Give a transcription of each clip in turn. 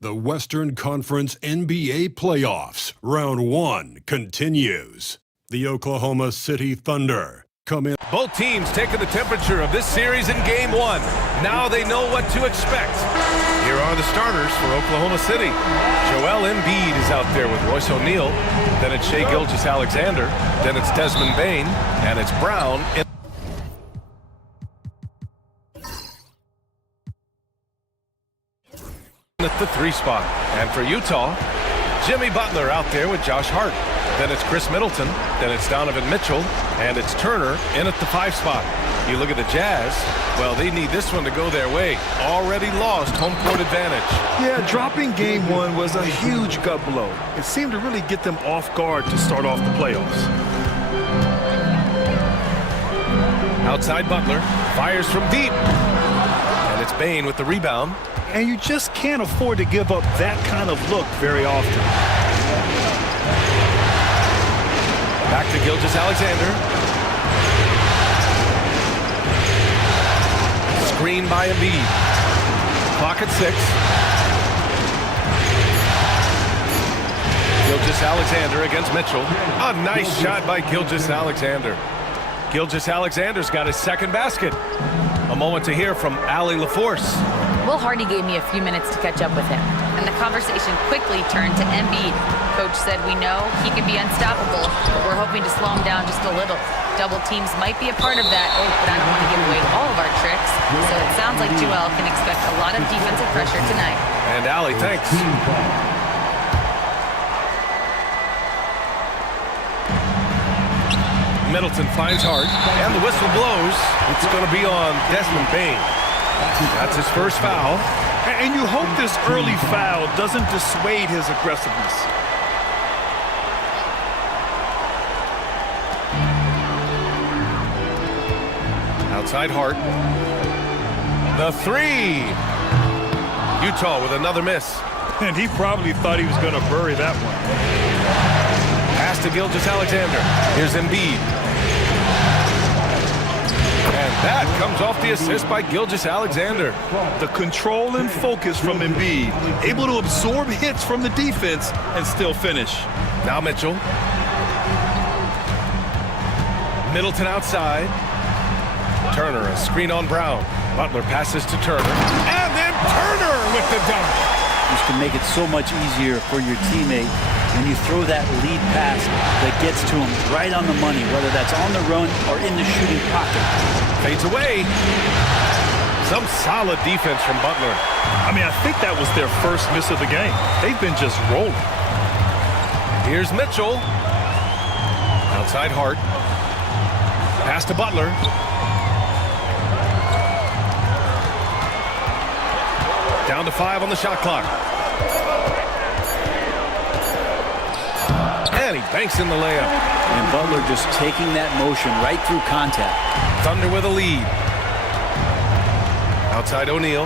The Western Conference NBA Playoffs, Round 1 continues. The Oklahoma City Thunder come in. Both teams taking the temperature of this series in Game 1. Now they know what to expect. Here are the starters for Oklahoma City. Joel Embiid is out there with Royce O'Neal. Then it's Shai Gilgeous-Alexander. Then it's Desmond Bane. And it's Brown. At the 3 spot. And for Utah, Jimmy Butler out there with Josh Hart. Then it's Chris Middleton. Then it's Donovan Mitchell. And it's Turner in at the 5 spot. You look at the Jazz, well, they need this one to go their way. Already lost home court advantage. Yeah, dropping Game 1 was a huge gut blow. It seemed to really get them off guard to start off the playoffs. Outside Butler, fires from deep. And it's Bane with the rebound. And you just can't afford to give up that kind of look very often. Back to Gilgeous-Alexander. Screen by Embiid. Clock at 6. Gilgeous-Alexander against Mitchell. A nice shot by Gilgeous-Alexander. Gilgeous-Alexander's got his second basket. A moment to hear from Allie LaForce. Will Hardy gave me a few minutes to catch up with him, and the conversation quickly turned to Embiid. Coach said we know he can be unstoppable, but we're hoping to slow him down just a little. Double teams might be a part of that, but I don't want to give away all of our tricks, so it sounds like Joel can expect a lot of defensive pressure tonight. And Allie, thanks. Middleton finds Hart, and the whistle blows. It's going to be on Desmond Bane. That's his first foul. And you hope this early foul doesn't dissuade his aggressiveness. Outside Hart. The 3. Utah with another miss. And he probably thought he was going to bury that one. Pass to Gilgeous-Alexander. Here's Embiid. And that comes off the assist by Gilgeous-Alexander. The control and focus from Embiid. Able to absorb hits from the defense and still finish. Now Mitchell. Middleton outside. Turner, a screen on Brown. Butler passes to Turner. And then Turner with the dunk. This can make it so much easier for your teammate when you throw that lead pass that gets to him right on the money, whether that's on the run or in the shooting pocket. Fades away. Some solid defense from Butler. I mean, I think that was their first miss of the game. They've been just rolling. Here's Mitchell. Outside Hart. Pass to Butler. Down to 5 on the shot clock. And he banks in the layup. And Butler just taking that motion right through contact. Thunder with a lead. Outside O'Neal.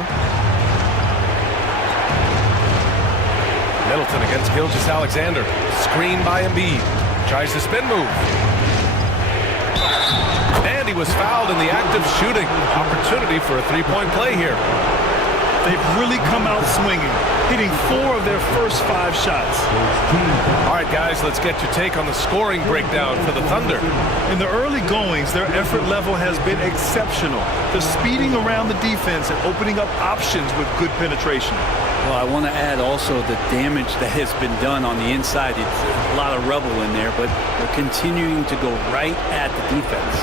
Middleton against Gilgeous-Alexander. Screen by Embiid. Tries the spin move. And he was fouled in the act of shooting. Opportunity for a 3-point play here. They've really come out swinging, hitting 4 of their first 5 shots. All right, guys, let's get your take on the scoring breakdown for the Thunder. In the early goings, their effort level has been exceptional. They're speeding around the defense and opening up options with good penetration. Well, I want to add also the damage that has been done on the inside. It's a lot of rubble in there, but they're continuing to go right at the defense.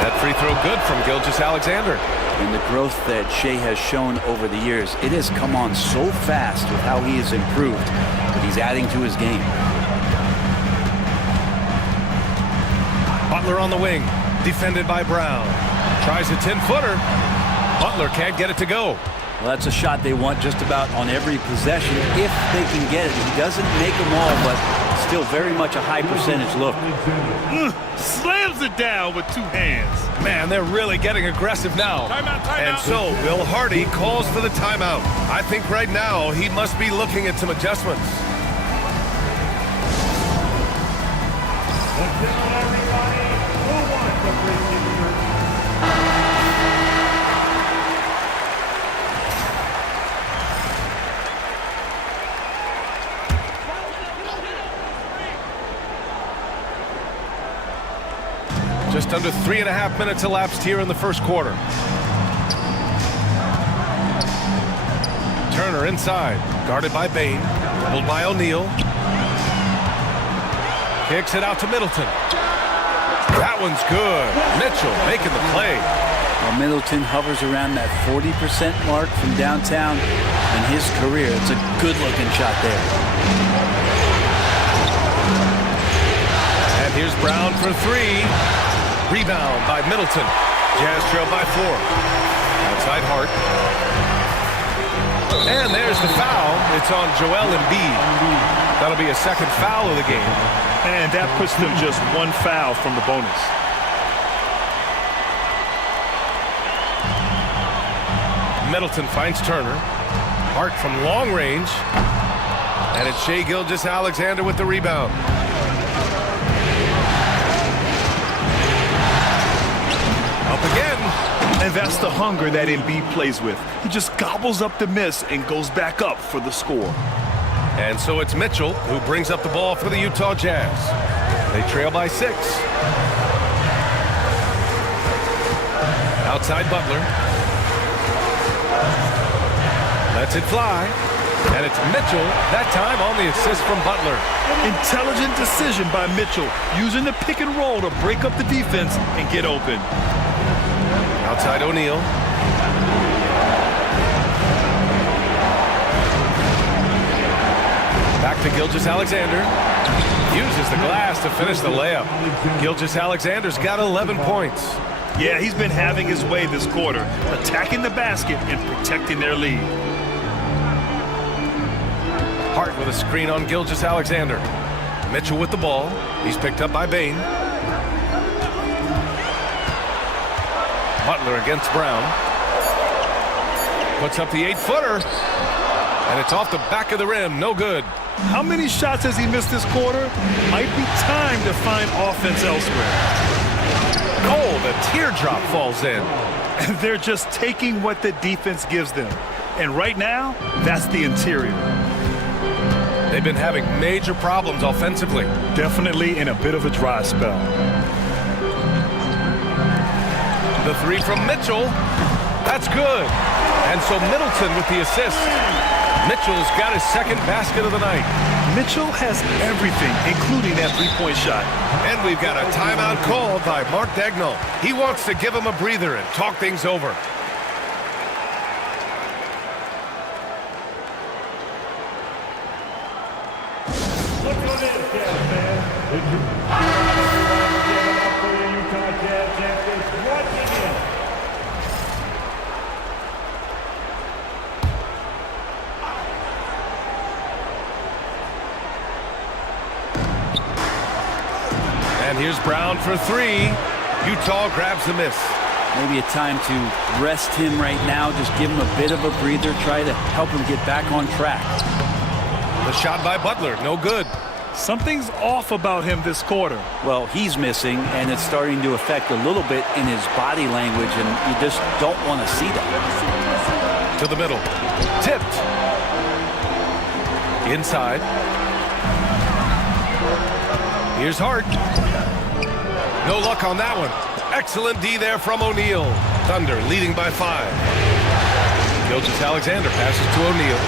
That free throw good from Gilgeous-Alexander. And the growth that Shai has shown over the years, it has come on so fast with how he has improved, but he's adding to his game. Butler on the wing, defended by Brown. Tries a 10-footer. Butler can't get it to go. Well, that's a shot they want just about on every possession if they can get it. He doesn't make them all, but still very much a high percentage look. Slams it down with 2 hands. Man, they're really getting aggressive now. Timeout, timeout. And so Will Hardy calls for the timeout. I think right now he must be looking at some adjustments. Just under 3.5 minutes elapsed here in the first quarter. Turner inside, guarded by Bain, pulled by O'Neal. Kicks it out to Middleton. That one's good. Mitchell making the play. Well, Middleton hovers around that 40% mark from downtown in his career. It's a good-looking shot there. And here's Brown for three. Rebound by Middleton. Jazz trail by 4. Outside Hart. And there's the foul. It's on Joel Embiid. That'll be a second foul of the game. And that puts them just one foul from the bonus. Middleton finds Turner. Hart from long range. And it's Shai Gilgeous-Alexander with the rebound. Up again. And that's the hunger that Embiid plays with. He just gobbles up the miss and goes back up for the score. And so it's Mitchell who brings up the ball for the Utah Jazz. They trail by 6. Outside Butler. Lets it fly. And it's Mitchell, that time on the assist from Butler. Intelligent decision by Mitchell, using the pick and roll to break up the defense and get open. Outside O'Neal. Back to Gilgeous-Alexander. Uses the glass to finish the layup. Gilgeous-Alexander's got 11 points. Yeah, he's been having his way this quarter, attacking the basket and protecting their lead. Hart with a screen on Gilgeous-Alexander. Mitchell with the ball. He's picked up by Bain. Butler against Brown. Puts up the 8-footer. And it's off the back of the rim. No good. How many shots has he missed this quarter? Might be time to find offense elsewhere. Oh, the teardrop falls in. They're just taking what the defense gives them. And right now, that's the interior. They've been having major problems offensively. Definitely in a bit of a dry spell. The 3 from Mitchell. That's good. And so Middleton with the assist. Mitchell's got his second basket of the night. Mitchell has everything, including that three-point shot. And we've got a timeout called by Mark Daigneault. He wants to give him a breather and talk things over. Look on this, Jazz fans. It's your for the Utah Jazz champions watching in. And here's Brown for 3. Utah grabs the miss. Maybe a time to rest him right now, just give him a bit of a breather, try to help him get back on track. The shot by Butler, no good. Something's off about him this quarter. Well, he's missing, and it's starting to affect a little bit in his body language, and you just don't want to see that. To the middle. Tipped. Inside. Here's Hart. No luck on that one. Excellent D there from O'Neal. Thunder leading by 5. Gilgeous-Alexander passes to O'Neal.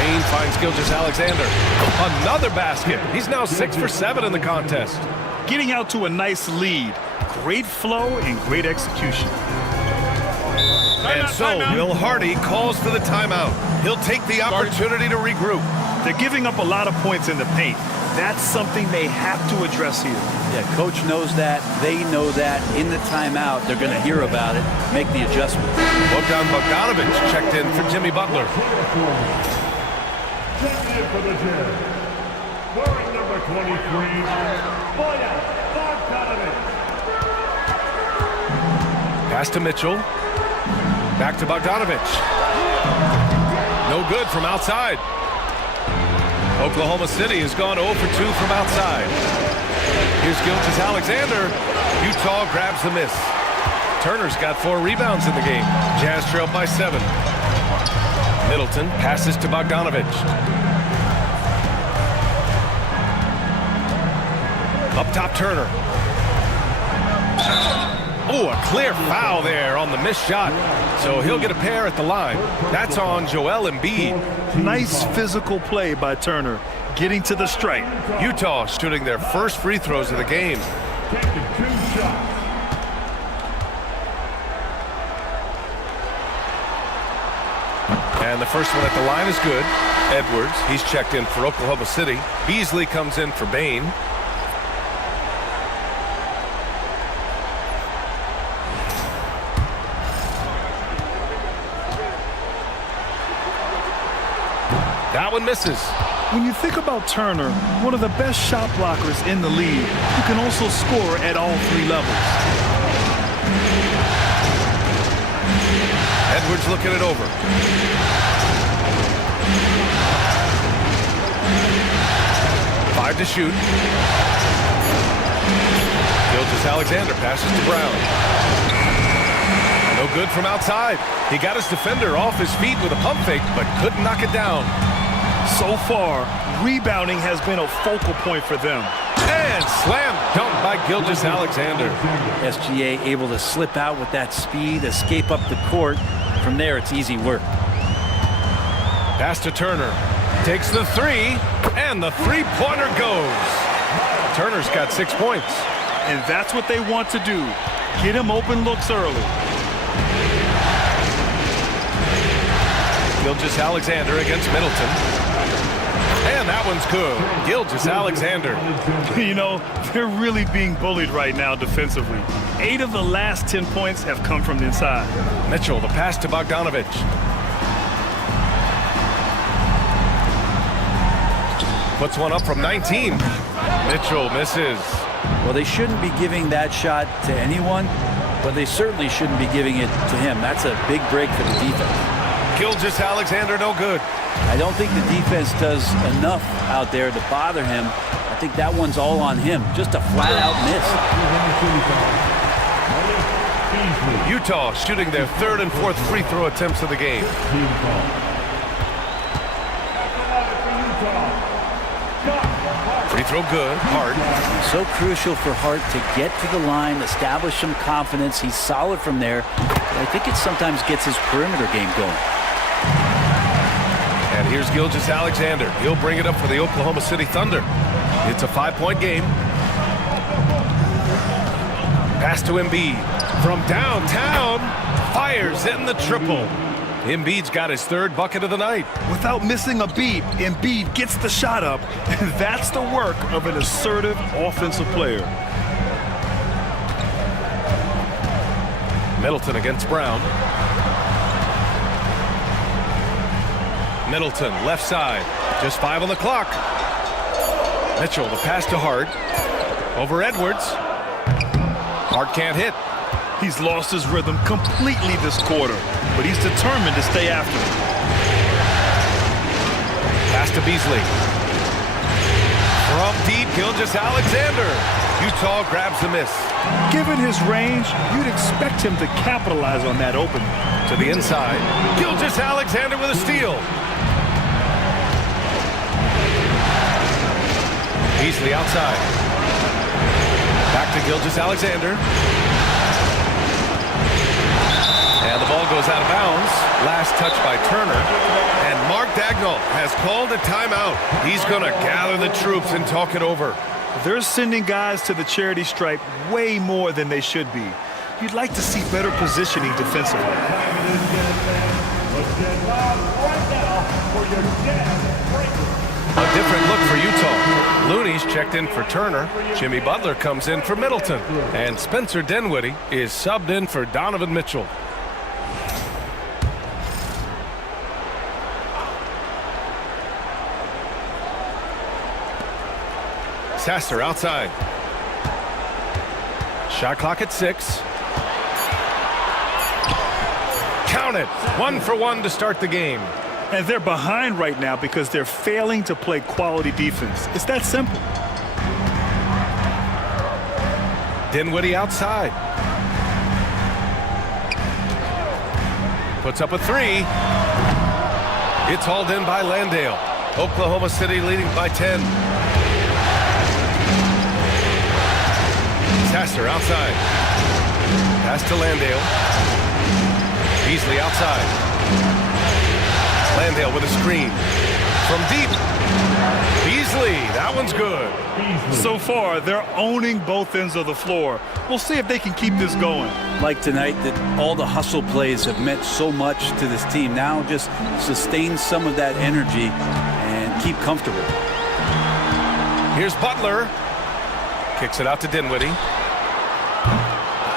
Bain finds Gilgeous-Alexander. Another basket. He's now 6 for 7 in the contest. Getting out to a nice lead. Great flow and great execution. And so Will Hardy calls for the timeout. He'll take the opportunity to regroup. They're giving up a lot of points in the paint. That's something they have to address here. Yeah, coach knows that. They know that. In the timeout, they're going to hear about it, make the adjustment. Bogdanovic checked in for Jimmy Butler. Checking in for the Jazz. Wearing number 23, Bogdanovic. Pass to Mitchell. Back to Bogdanovic. No good from outside. Oklahoma City has gone 0 for 2 from outside. Here's Gilgeous-Alexander. Utah grabs the miss. Turner's got 4 rebounds in the game. Jazz trail by 7. Middleton passes to Bogdanovic. Up top, Turner. Oh, a clear foul there on the missed shot. So he'll get a pair at the line. That's on Joel Embiid. Nice physical play by Turner, getting to the stripe. Utah shooting their first free throws of the game. Taking 2 shots. And the first one at the line is good. Edwards, he's checked in for Oklahoma City. Beasley comes in for Bain. That one misses. When you think about Turner, one of the best shot blockers in the league, who can also score at all 3 levels. Edwards looking it over. Five to shoot. Gilgeous-Alexander passes to Brown. No good from outside. He got his defender off his feet with a pump fake, but couldn't knock it down. So far, rebounding has been a focal point for them. And slam dunk by Gilgeous-Alexander. SGA able to slip out with that speed, escape up the court. From there, it's easy work. Pass to Turner. Takes the three, and the three-pointer goes. Turner's got 6 points. And that's what they want to do. Get him open looks early. Gilgeous-Alexander against Middleton. And that one's good. Gilgeous-Alexander. You know, they're really being bullied right now defensively. 8 of the last 10 points have come from inside. Mitchell, the pass to Bogdanovic. Puts one up from 19. Mitchell misses. Well, they shouldn't be giving that shot to anyone, but they certainly shouldn't be giving it to him. That's a big break for the defense. Gilgeous-Alexander, no good. I don't think the defense does enough out there to bother him. I think that one's all on him. Just a flat-out miss. Utah shooting their 3rd and 4th free throw attempts of the game. Free throw good. Hart. So crucial for Hart to get to the line, establish some confidence. He's solid from there. But I think it sometimes gets his perimeter game going. And here's Gilgeous-Alexander. He'll bring it up for the Oklahoma City Thunder. It's a 5-point game. Pass to Embiid. From downtown, fires in the triple. Embiid's got his 3rd bucket of the night. Without missing a beat, Embiid gets the shot up, and that's the work of an assertive offensive player. Middleton against Brown. Middleton, left side. Just 5 on the clock. Mitchell, the pass to Hart. Over Edwards. Hart can't hit. He's lost his rhythm completely this quarter, but he's determined to stay after it. Pass to Beasley. From deep, Gilgeous-Alexander. Utah grabs the miss. Given his range, you'd expect him to capitalize on that opening. To the inside. Gilgeous-Alexander with a steal. Beasley outside. Back to Gilgeous-Alexander. And the ball goes out of bounds. Last touch by Turner. And Mark Dagnall has called a timeout. He's going to gather the troops and talk it over. They're sending guys to the charity stripe way more than they should be. You'd like to see better positioning defensively. A different look for Utah. Looney's checked in for Turner. Jimmy Butler comes in for Middleton. And Spencer Dinwiddie is subbed in for Donovan Mitchell. Sasser outside. Shot clock at 6. Count it. 1 for 1 to start the game. And they're behind right now because they're failing to play quality defense. It's that simple. Dinwiddie outside. Puts up a 3. It's hauled in by Landale. Oklahoma City leading by 10. Sasser outside. Pass to Landale. Beasley outside. Landale with a screen. From deep. Beasley, that one's good. So far, they're owning both ends of the floor. We'll see if they can keep this going. Like tonight, that all the hustle plays have meant so much to this team. Now just sustain some of that energy and keep comfortable. Here's Butler. Kicks it out to Dinwiddie.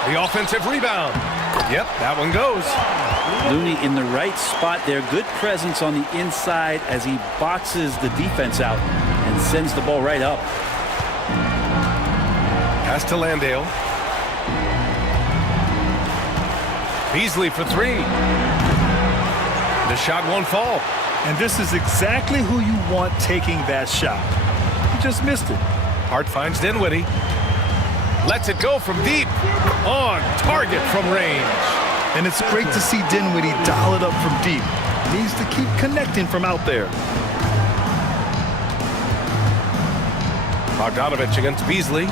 The offensive rebound. Yep, that one goes. Looney in the right spot there. Good presence on the inside as he boxes the defense out and sends the ball right up. Pass to Landale. Beasley for three. The shot won't fall. And this is exactly who you want taking that shot. He just missed it. Hart finds Dinwiddie. Lets it go from deep. On target from range. And it's great to see Dinwiddie dial it up from deep. Needs to keep connecting from out there. Bogdanovich against Beasley.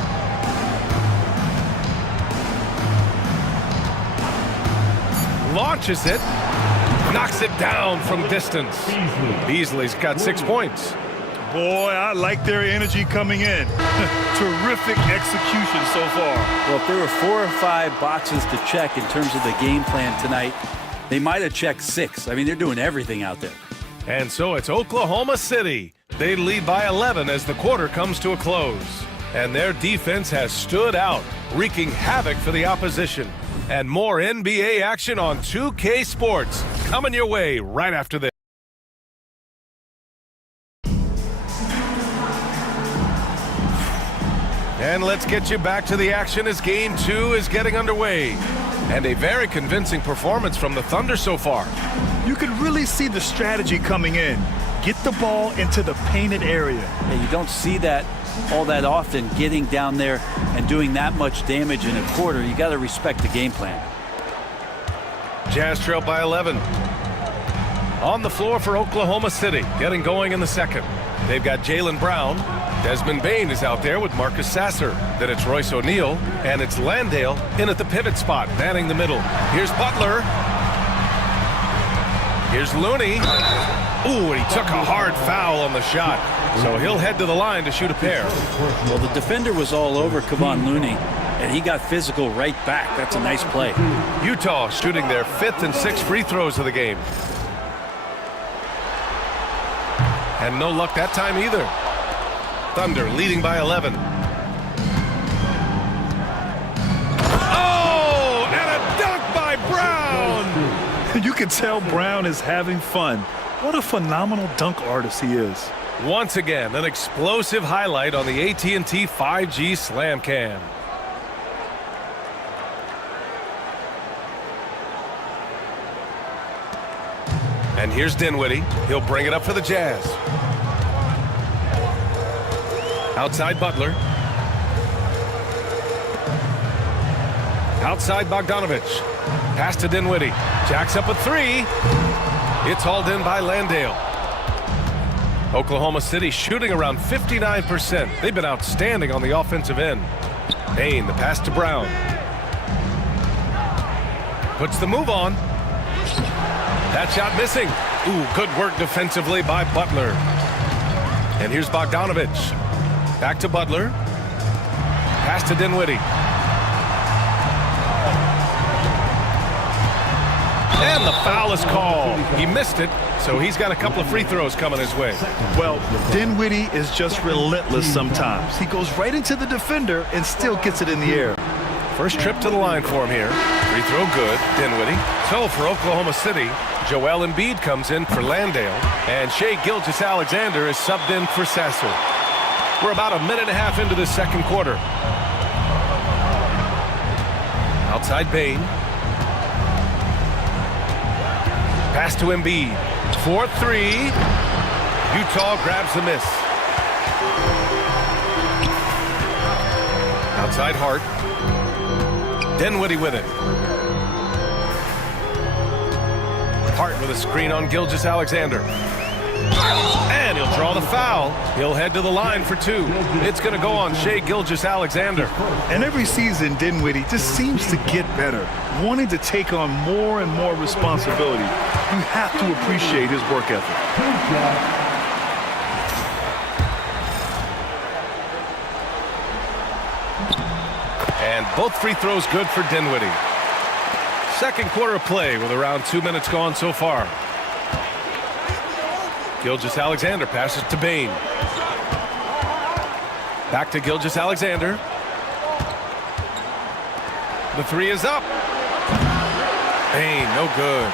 Launches it. Knocks it down from distance. Beasley's got 6 points. Boy, I like their energy coming in. Terrific execution so far. Well, if there were 4 or 5 boxes to check in terms of the game plan tonight, they might have checked 6. I mean, they're doing everything out there. And so it's Oklahoma City. They lead by 11 as the quarter comes to a close. And their defense has stood out, wreaking havoc for the opposition. And more NBA action on 2K Sports coming your way right after this. And let's get you back to the action as Game 2 is getting underway. And a very convincing performance from the Thunder so far. You can really see the strategy coming in. Get the ball into the painted area. And you don't see that all that often, getting down there and doing that much damage in a quarter. You got to respect the game plan. Jazz trail by 11. On the floor for Oklahoma City, getting going in the second. They've got Jaylen Brown. Desmond Bane is out there with Marcus Sasser. Then it's Royce O'Neal, and it's Landale in at the pivot spot, manning the middle. Here's Butler. Here's Looney. Ooh, and he took a hard foul on the shot. So he'll head to the line to shoot a pair. Well, the defender was all over Kevon Looney, and he got physical right back. That's a nice play. Utah shooting their 5th and 6th free throws of the game. And no luck that time either. Thunder leading by 11. Oh, and a dunk by Brown! You can tell Brown is having fun. What a phenomenal dunk artist he is. Once again, an explosive highlight on the AT&T 5G Slam Cam. And here's Dinwiddie. He'll bring it up for the Jazz. Outside Butler. Outside Bogdanovich. Pass to Dinwiddie. Jacks up a 3. It's hauled in by Landale. Oklahoma City shooting around 59%. They've been outstanding on the offensive end. Bane, the pass to Brown. Puts the move on. That shot missing. Ooh, good work defensively by Butler. And here's Bogdanovich. Back to Butler. Pass to Dinwiddie. And the foul is called. He missed it, so he's got a couple of free throws coming his way. Well, Dinwiddie is just relentless sometimes. He goes right into the defender and still gets it in the air. First trip to the line for him here. Free throw good, Dinwiddie. So for Oklahoma City, Joel Embiid comes in for Landale, and Shai Gilgeous-Alexander is subbed in for Sasser. We're about a minute and a half into the second quarter. Outside Bane. Pass to Embiid. 4-3. Utah grabs the miss. Outside Hart. Dinwiddie with it. Hart with a screen on Gilgeous-Alexander. And he'll draw the foul. He'll head to the line for 2. It's going to go on Shai Gilgeous-Alexander. And every season, Dinwiddie just seems to get better, wanting to take on more and more responsibility. You have to appreciate his work ethic. And both free throws good for Dinwiddie. Second quarter of play with around 2 minutes gone so far. Gilgeous-Alexander passes to Bain. Back to Gilgeous-Alexander. The 3 is up. Bain, no good.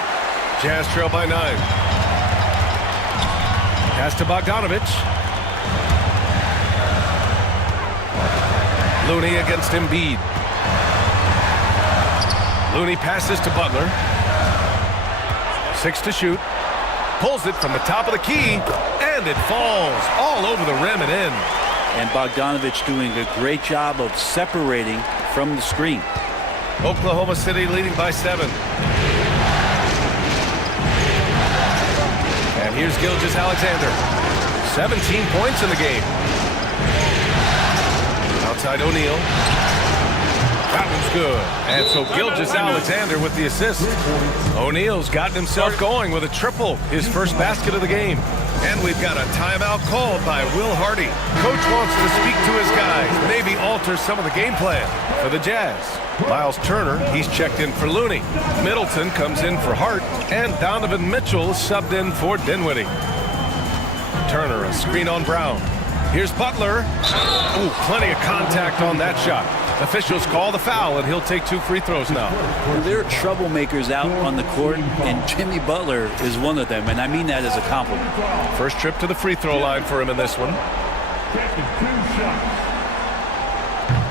Jazz trail by 9. Pass to Bogdanovich. Looney against Embiid. Looney passes to Butler. 6 to shoot. Pulls it from the top of the key, and it falls all over the rim and in. And Bogdanovich doing a great job of separating from the screen. Oklahoma City leading by 7. And here's Gilgeous-Alexander. 17 points in the game. Outside O'Neal. That one's good. And so Gilgeous-Alexander with the assist. O'Neal's gotten himself going with a triple, his first basket of the game. And we've got a timeout called by Will Hardy. Coach wants to speak to his guys, maybe alter some of the game plan for the Jazz. Miles Turner, he's checked in for Looney. Middleton comes in for Hart, and Donovan Mitchell subbed in for Dinwiddie. Turner, a screen on Brown. Here's Butler. Ooh, plenty of contact on that shot. Officials call the foul, and he'll take 2 free throws now. Well, there are troublemakers out on the court, and Jimmy Butler is one of them, and I mean that as a compliment. First trip to the free throw line for him in this one.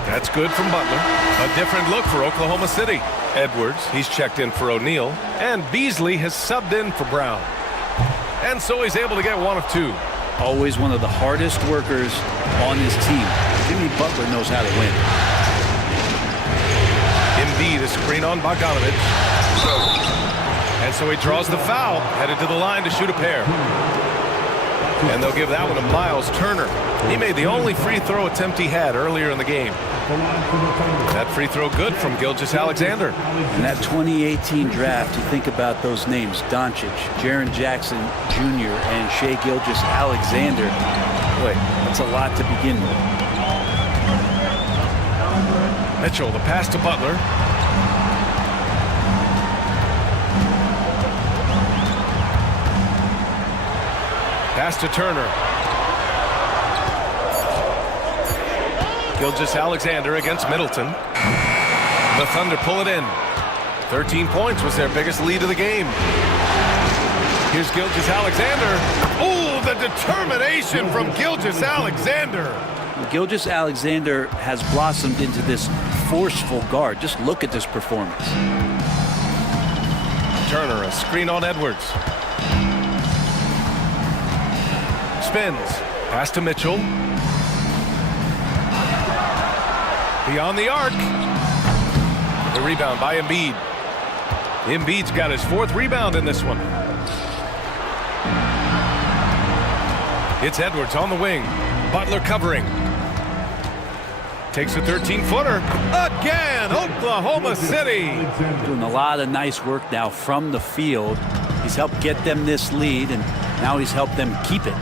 That's good from Butler. A different look for Oklahoma City. Edwards, he's checked in for O'Neal, and Beasley has subbed in for Brown. And so he's able to get 1 of 2. Always one of the hardest workers on his team. Jimmy Butler knows how to win. Embiid, a screen on Bogdanovich. And so he draws the foul, headed to the line to shoot a pair. And they'll give that one to Miles Turner. He made the only free throw attempt he had earlier in the game. That free throw good from Gilgeous-Alexander. In that 2018 draft, you think about those names, Doncic, Jaren Jackson Jr., and Shai Gilgeous-Alexander. Boy, that's a lot to begin with. Mitchell, the pass to Butler. Pass to Turner. Gilgeous-Alexander against Middleton. The Thunder pull it in. 13 points was their biggest lead of the game. Here's Gilgeous-Alexander. Oh, the determination from Gilgeous-Alexander. Gilgeous-Alexander has blossomed into this forceful guard. Just look at this performance. Turner, a screen on Edwards. Spins. Pass to Mitchell. Beyond the arc. The rebound by Embiid. Embiid's got his 4th rebound in this one. It's Edwards on the wing. Butler covering. Takes a 13-footer. Again, Oklahoma City. Doing a lot of nice work now from the field. He's helped get them this lead, and now he's helped them keep it.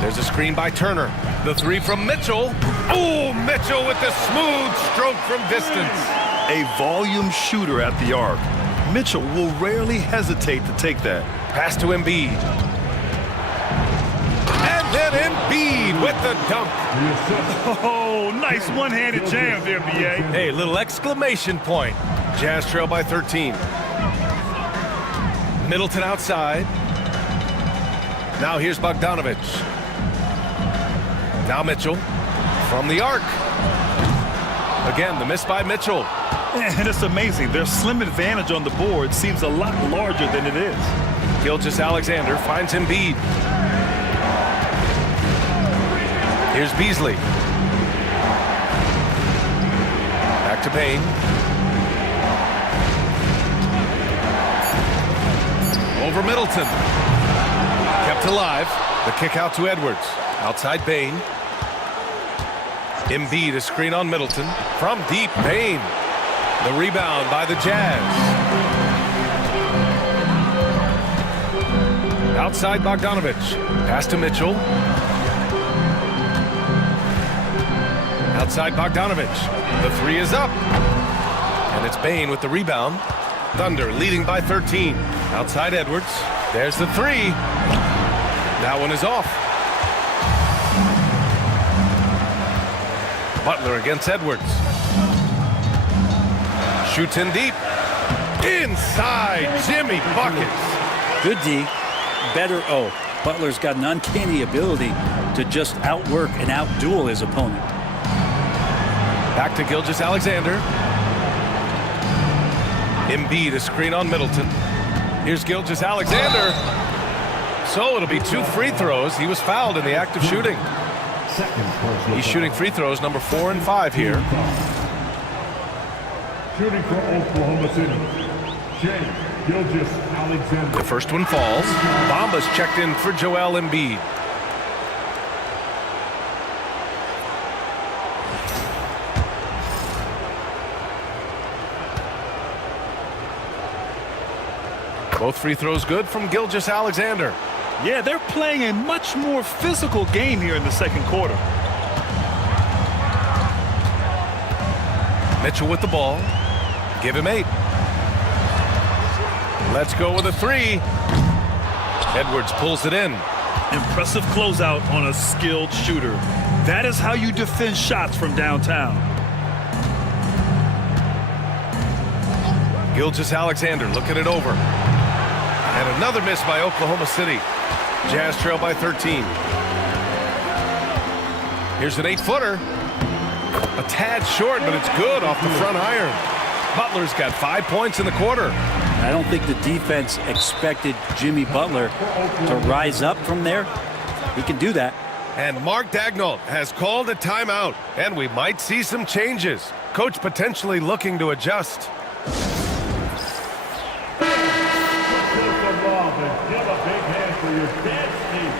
There's a screen by Turner. The 3 from Mitchell. Oh, Mitchell with the smooth stroke from distance. A volume shooter at the arc. Mitchell will rarely hesitate to take that. Pass to Embiid. And then Embiid with the dunk. Oh, nice one-handed jam there, B.A. Hey, little exclamation point. Jazz trail by 13. Middleton outside. Now here's Bogdanovich. Now Mitchell from the arc. Again, the miss by Mitchell. And it's amazing. Their slim advantage on the board seems a lot larger than it is. Gilgeous-Alexander finds Embiid. Here's Beasley. Back to Payne. over Middleton. Kept alive. The kick out to Edwards. Outside Bane. Embiid, a screen on Middleton. From deep, Bane. The rebound by the Jazz. Outside Bogdanovich. Pass to Mitchell. Outside Bogdanovich. The three is up. And it's Bane with the rebound. Thunder leading by 13. Outside Edwards. There's the three. That one is off. Butler against Edwards. Shoots in deep. Inside, Jimmy buckets. Good D, better O. Butler's got an uncanny ability to just outwork and outduel his opponent. Back to Gilgeous-Alexander. Embiid, a screen on Middleton. Here's Gilgeous-Alexander. So it'll be 2 free throws. He was fouled in the act of shooting. He's shooting free throws number 4 and 5 here. Shooting for Oklahoma City, Gilgeous-Alexander. The first one falls. Bamba's checked in for Joel Embiid. Both free throws good from Gilgeous-Alexander. Yeah, they're playing a much more physical game here in the second quarter. Mitchell with the ball. Give him 8. Let's go with a 3. Edwards pulls it in. Impressive closeout on a skilled shooter. That is how you defend shots from downtown. Gilgeous-Alexander looking it over. And another miss by Oklahoma City. Jazz trail by 13. Here's an 8-footer. A tad short, but it's good off the front iron. Butler's got 5 points in the quarter. I don't think the defense expected Jimmy Butler to rise up from there. He can do that. And Mark Daigneault has called a timeout, and we might see some changes. Coach potentially looking to adjust. Give a big hand for your dead Steve.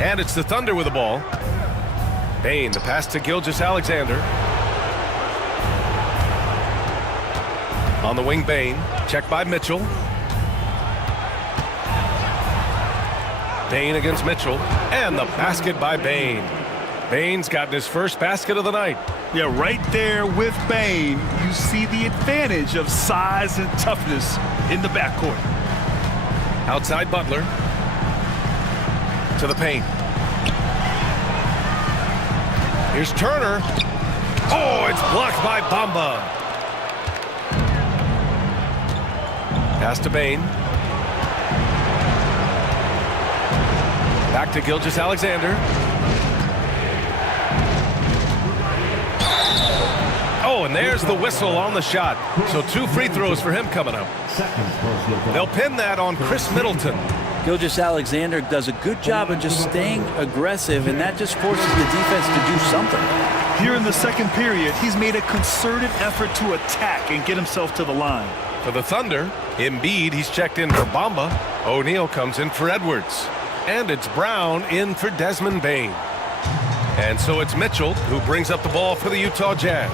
And it's the Thunder with the ball. Bane, the pass to Gilgeous-Alexander. On the wing, Bane. Checked by Mitchell. Bane against Mitchell. And the basket by Bane. Bane's gotten his first basket of the night. Yeah, right there with Bane, you see the advantage of size and toughness in the backcourt. Outside Butler. To the paint. Here's Turner. Oh, it's blocked by Bamba. Pass to Bane. Back to Gilgeous-Alexander. Oh, and there's the whistle on the shot. So 2 free throws for him coming up. They'll pin that on Chris Middleton. Gilgeous-Alexander does a good job of just staying aggressive, and that just forces the defense to do something. Here in the second period, he's made a concerted effort to attack and get himself to the line. For the Thunder, Embiid, he's checked in for Bamba. O'Neal comes in for Edwards. And it's Brown in for Desmond Bane. And so it's Mitchell who brings up the ball for the Utah Jazz.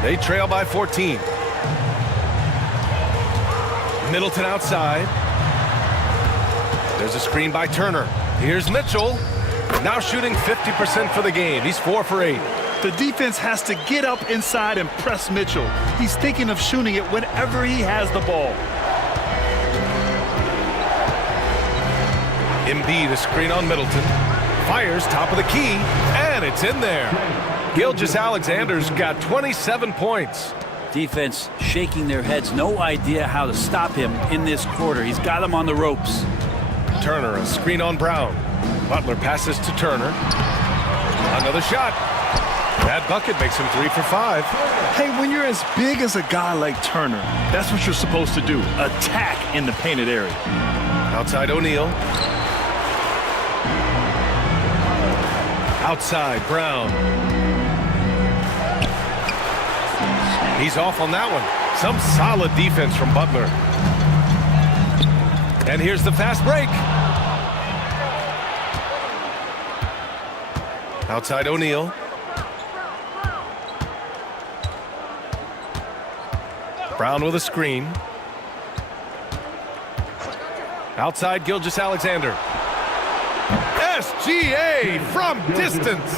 They trail by 14. Middleton outside. There's a screen by Turner. Here's Mitchell. Now shooting 50% for the game. He's 4 for 8. The defense has to get up inside and press Mitchell. He's thinking of shooting it whenever he has the ball. Embiid, a screen on Middleton. Fires top of the key, and it's in there. Gilgeous-Alexander's got 27 points. Defense shaking their heads, no idea how to stop him in this quarter. He's got him on the ropes. Turner, a screen on Brown. Butler passes to Turner. Another shot. That bucket makes him 3 for 5. Hey, when you're as big as a guy like Turner, that's what you're supposed to do. Attack in the painted area. Outside O'Neal. Outside Brown. He's off on that one. Some solid defense from Butler. And here's the fast break. Outside O'Neal. Brown with a screen. Outside Gilgeous-Alexander. SGA from distance.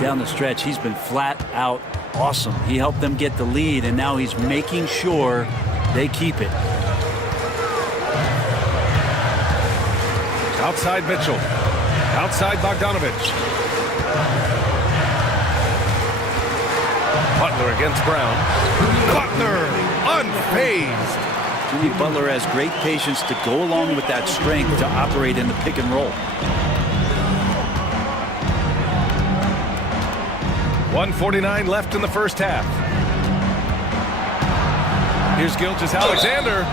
Down the stretch, he's been flat out awesome. He helped them get the lead, and now he's making sure they keep it. Outside Mitchell. Outside Bogdanovich. Butler against Brown. Butler unfazed. Jimmy Butler has great patience to go along with that strength to operate in the pick and roll. 1:49 left in the first half. Here's Gilgeous-Alexander.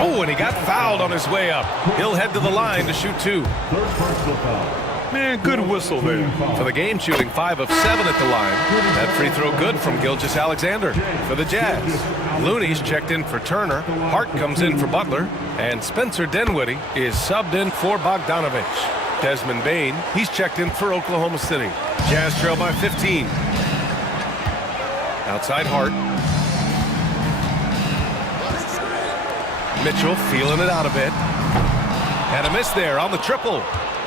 Oh, and he got fouled on his way up. He'll head to the line to shoot 2. Third personal foul. Man, good whistle there. For the game, shooting 5 of 7 at the line. That free throw good from Gilgeous-Alexander. For the Jazz, Looney's checked in for Turner. Hart comes in for Butler. And Spencer Dinwiddie is subbed in for Bogdanovich. Desmond Bane, he's checked in for Oklahoma City. Jazz trail by 15. Outside Hart. Mitchell feeling it out a bit. And a miss there on the triple.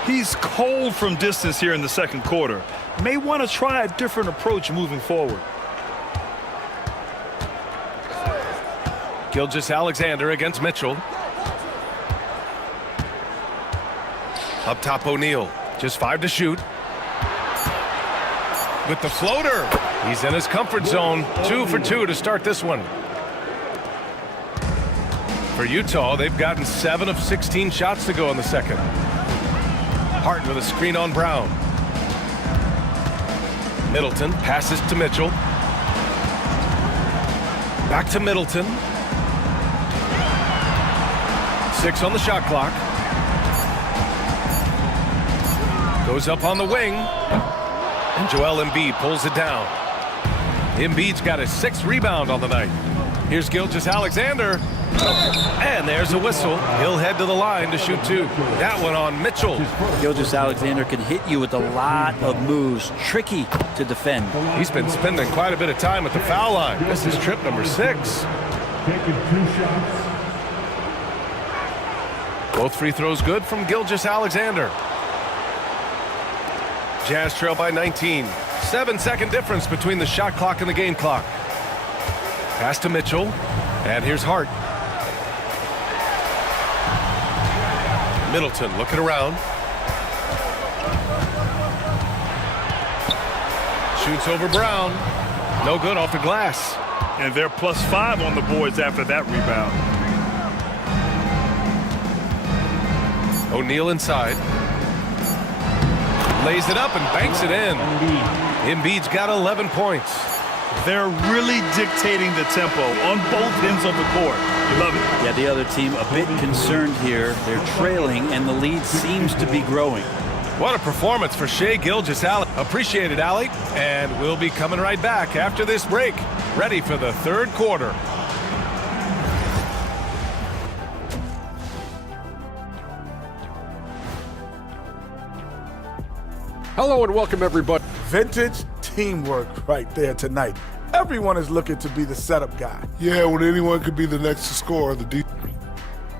He's cold from distance here in the second quarter. May want to try a different approach moving forward. Gilgeous-Alexander against Mitchell. Up top O'Neal. Just 5 to shoot. With the floater. He's in his comfort zone. 2 for 2 to start this one. For Utah, they've gotten 7 of 16 shots to go in the second. Hart with a screen on Brown. Middleton passes to Mitchell. Back to Middleton. 6 on the shot clock. Goes up on the wing. And Joel Embiid pulls it down. Embiid's got his 6th rebound on the night. Here's Gilgeous-Alexander. And there's a whistle. He'll head to the line to shoot 2. That one on Mitchell. Gilgeous-Alexander can hit you with a lot of moves. Tricky to defend. He's been spending quite a bit of time at the foul line. This is trip number 6. Taking 2 shots. Both free throws good from Gilgeous-Alexander. Jazz trail by 19. 7-second difference between the shot clock and the game clock. Pass to Mitchell. And here's Hart. Middleton looking around. Shoots over Brown. No good off the glass. And they're +5 on the boards after that rebound. O'Neal inside. Lays it up and banks it in. Embiid's got 11 points. They're really dictating the tempo on both ends of the court. You love it. Yeah, the other team a bit concerned here. They're trailing, and the lead seems to be growing. What a performance for Shai Gilgeous-Alexander. Appreciate it, Allie. And we'll be coming right back after this break. Ready for the third quarter. Hello and welcome, everybody. Vintage teamwork right there tonight. Everyone is looking to be the setup guy. Yeah, when anyone could be the next to score,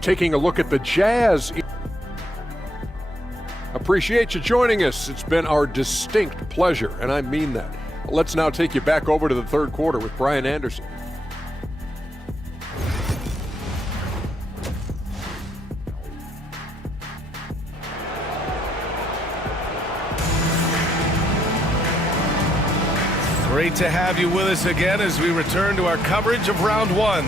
Taking a look at the Jazz. Appreciate you joining us. It's been our distinct pleasure, and I mean that. Let's now take you back over to the third quarter with Brian Anderson. Great to have you with us again as we return to our coverage of round 1.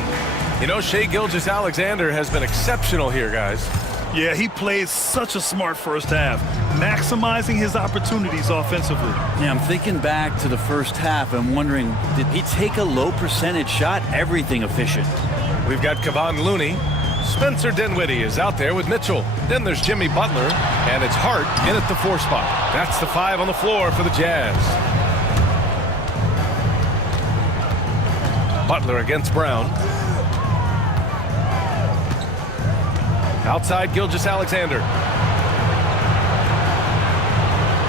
You know, Shai Gilgeous-Alexander has been exceptional here, guys. Yeah, he played such a smart first half, maximizing his opportunities offensively. Yeah, I'm thinking back to the first half and wondering, did he take a low percentage shot? Everything efficient. We've got Kevon Looney. Spencer Dinwiddie is out there with Mitchell. Then there's Jimmy Butler, and it's Hart in at the 4 spot. That's the 5 on the floor for the Jazz. Butler against Brown. Outside Gilgeous-Alexander.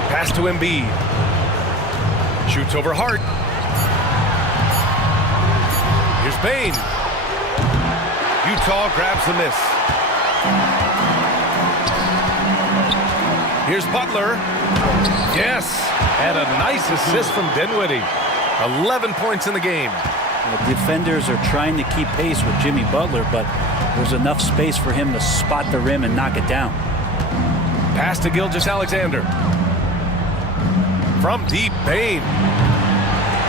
Pass to Embiid. Shoots over Hart. Here's Bane. Utah grabs the miss. Here's Butler. Yes, and a nice assist from Dinwiddie. 11 points in the game. The defenders are trying to keep pace with Jimmy Butler, but there's enough space for him to spot the rim and knock it down. Pass to Gilgeous-Alexander. From deep, Bane.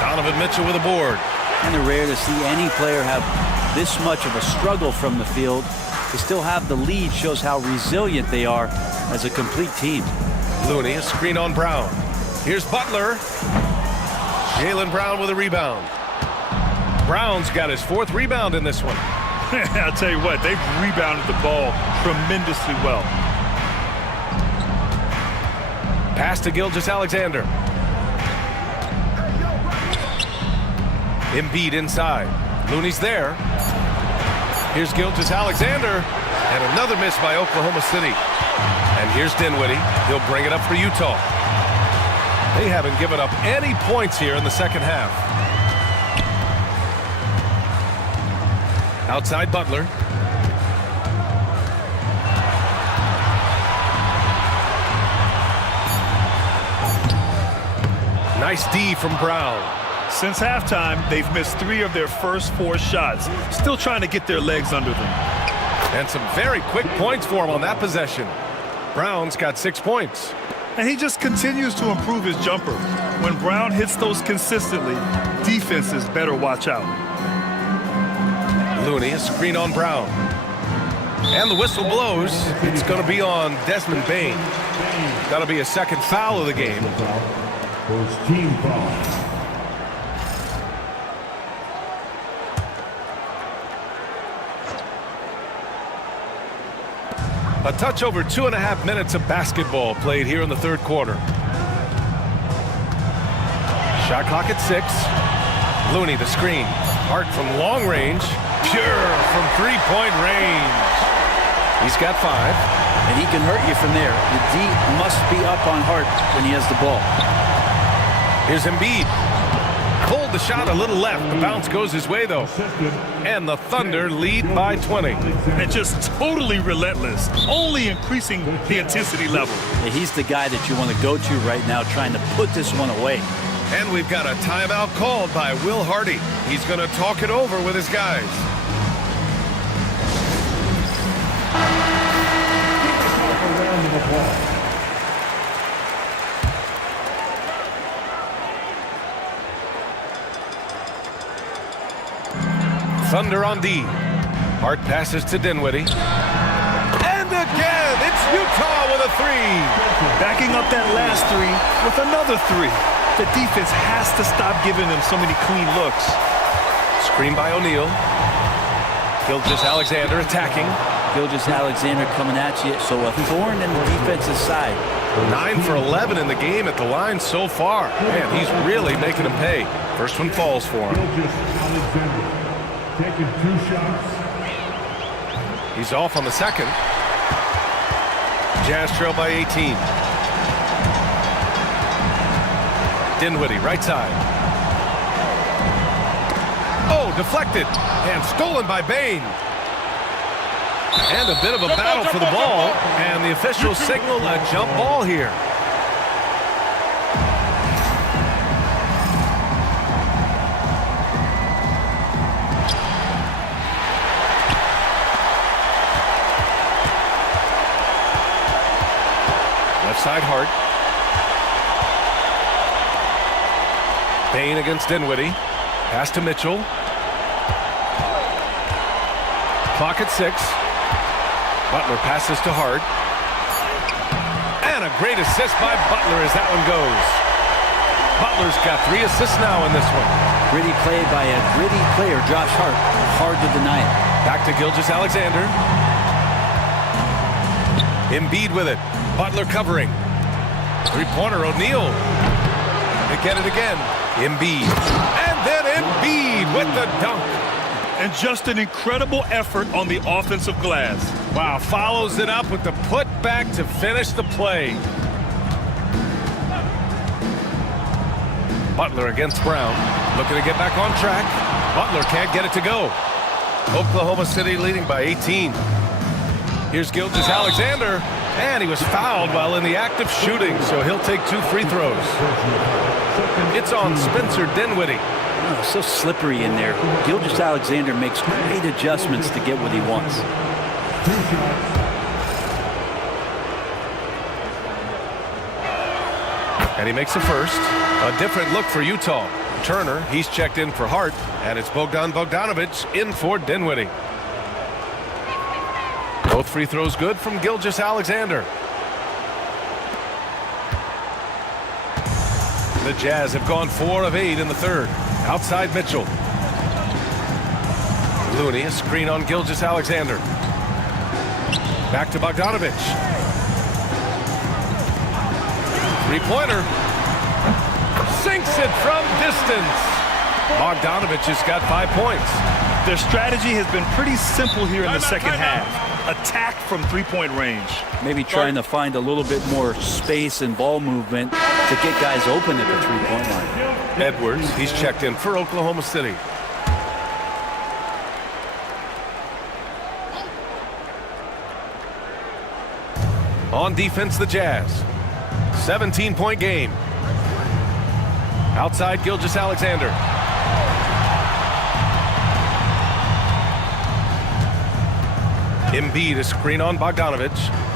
Donovan Mitchell with a board. Kind of rare to see any player have this much of a struggle from the field. To still have the lead shows how resilient they are as a complete team. Looney, a screen on Brown. Here's Butler. Jaylen Brown with a rebound. Brown's got his 4th rebound in this one. I'll tell you what, they've rebounded the ball tremendously well. Pass to Gilgeous-Alexander. Embiid inside. Looney's there. Here's Gilgeous-Alexander. And another miss by Oklahoma City. And here's Dinwiddie. He'll bring it up for Utah. They haven't given up any points here in the second half. Outside Butler. Nice D from Brown. Since halftime, they've missed 3 of their first 4 shots. Still trying to get their legs under them. And some very quick points for him on that possession. Brown's got 6 points. And he just continues to improve his jumper. When Brown hits those consistently, defenses better watch out. Looney, a screen on Brown. And the whistle blows. It's going to be on Desmond Bane. That'll be a second foul of the game. First team foul. A touch over 2.5 minutes of basketball played here in the third quarter. Shot clock at 6. Looney, the screen. Hart from long range. Pure from 3-point range. He's got 5. And he can hurt you from there. The D must be up on Hart when he has the ball. Here's Embiid. Pulled the shot a little left. The bounce goes his way, though. And the Thunder lead by 20. And just totally relentless, only increasing the intensity level. Yeah, he's the guy that you want to go to right now, trying to put this one away. And we've got a timeout called by Will Hardy. He's going to talk it over with his guys. Thunder on D. Hart passes to Dinwiddie. And again, it's Utah with a 3. Backing up that last 3 with another 3. The defense has to stop giving them so many clean looks. Screen by O'Neal. Gilgeous-Alexander attacking. Gilgeous-Alexander coming at you, so a thorn in the defensive side. 9 for 11 in the game at the line so far. Man, he's really making them pay. First one falls for him. Gilgeous-Alexander taking 2 shots. He's off on the second. Jazz trail by 18. Dinwiddie, right side. Oh, deflected and stolen by Bane. And a bit of a battle for the ball, and the officials signal a jump ball here. Left side Hart. Bane against Dinwiddie. Pass to Mitchell. Clock at 6. Butler passes to Hart. And a great assist by Butler as that one goes. Butler's got 3 assists now in this one. Gritty play by a gritty player, Josh Hart. Hard to deny it. Back to Gilgeous-Alexander. Embiid with it. Butler covering. Three-pointer, O'Neal. They get it again. Embiid. And then Embiid with the dunk. And just an incredible effort on the offensive glass. Wow, follows it up with the putback to finish the play. Butler against Brown. Looking to get back on track. Butler can't get it to go. Oklahoma City leading by 18. Here's Gilgeous-Alexander. And he was fouled while in the act of shooting, so he'll take 2 free throws. It's on Spencer Dinwiddie. Oh, so slippery in there. Gilgeous-Alexander makes great adjustments to get what he wants. And he makes the first. A different look for Utah. Turner, he's checked in for Hart, and it's Bogdan Bogdanovic in for Dinwiddie. Both free throws good from Gilgeous-Alexander. The Jazz have gone 4 of 8 in the third. Outside Mitchell. Looney, a screen on Gilgeous-Alexander. Back to Bogdanovic. Three-pointer. Sinks it from distance. Bogdanovic has got 5 points. Their strategy has been pretty simple here in the second half. Attack from three-point range. Maybe trying to find a little bit more space and ball movement to get guys open at the three-point line. Edwards, he's checked in for Oklahoma City. On defense, the Jazz. 17-point game. Outside Gilgeous-Alexander. Embiid, a screen on Bogdanovic.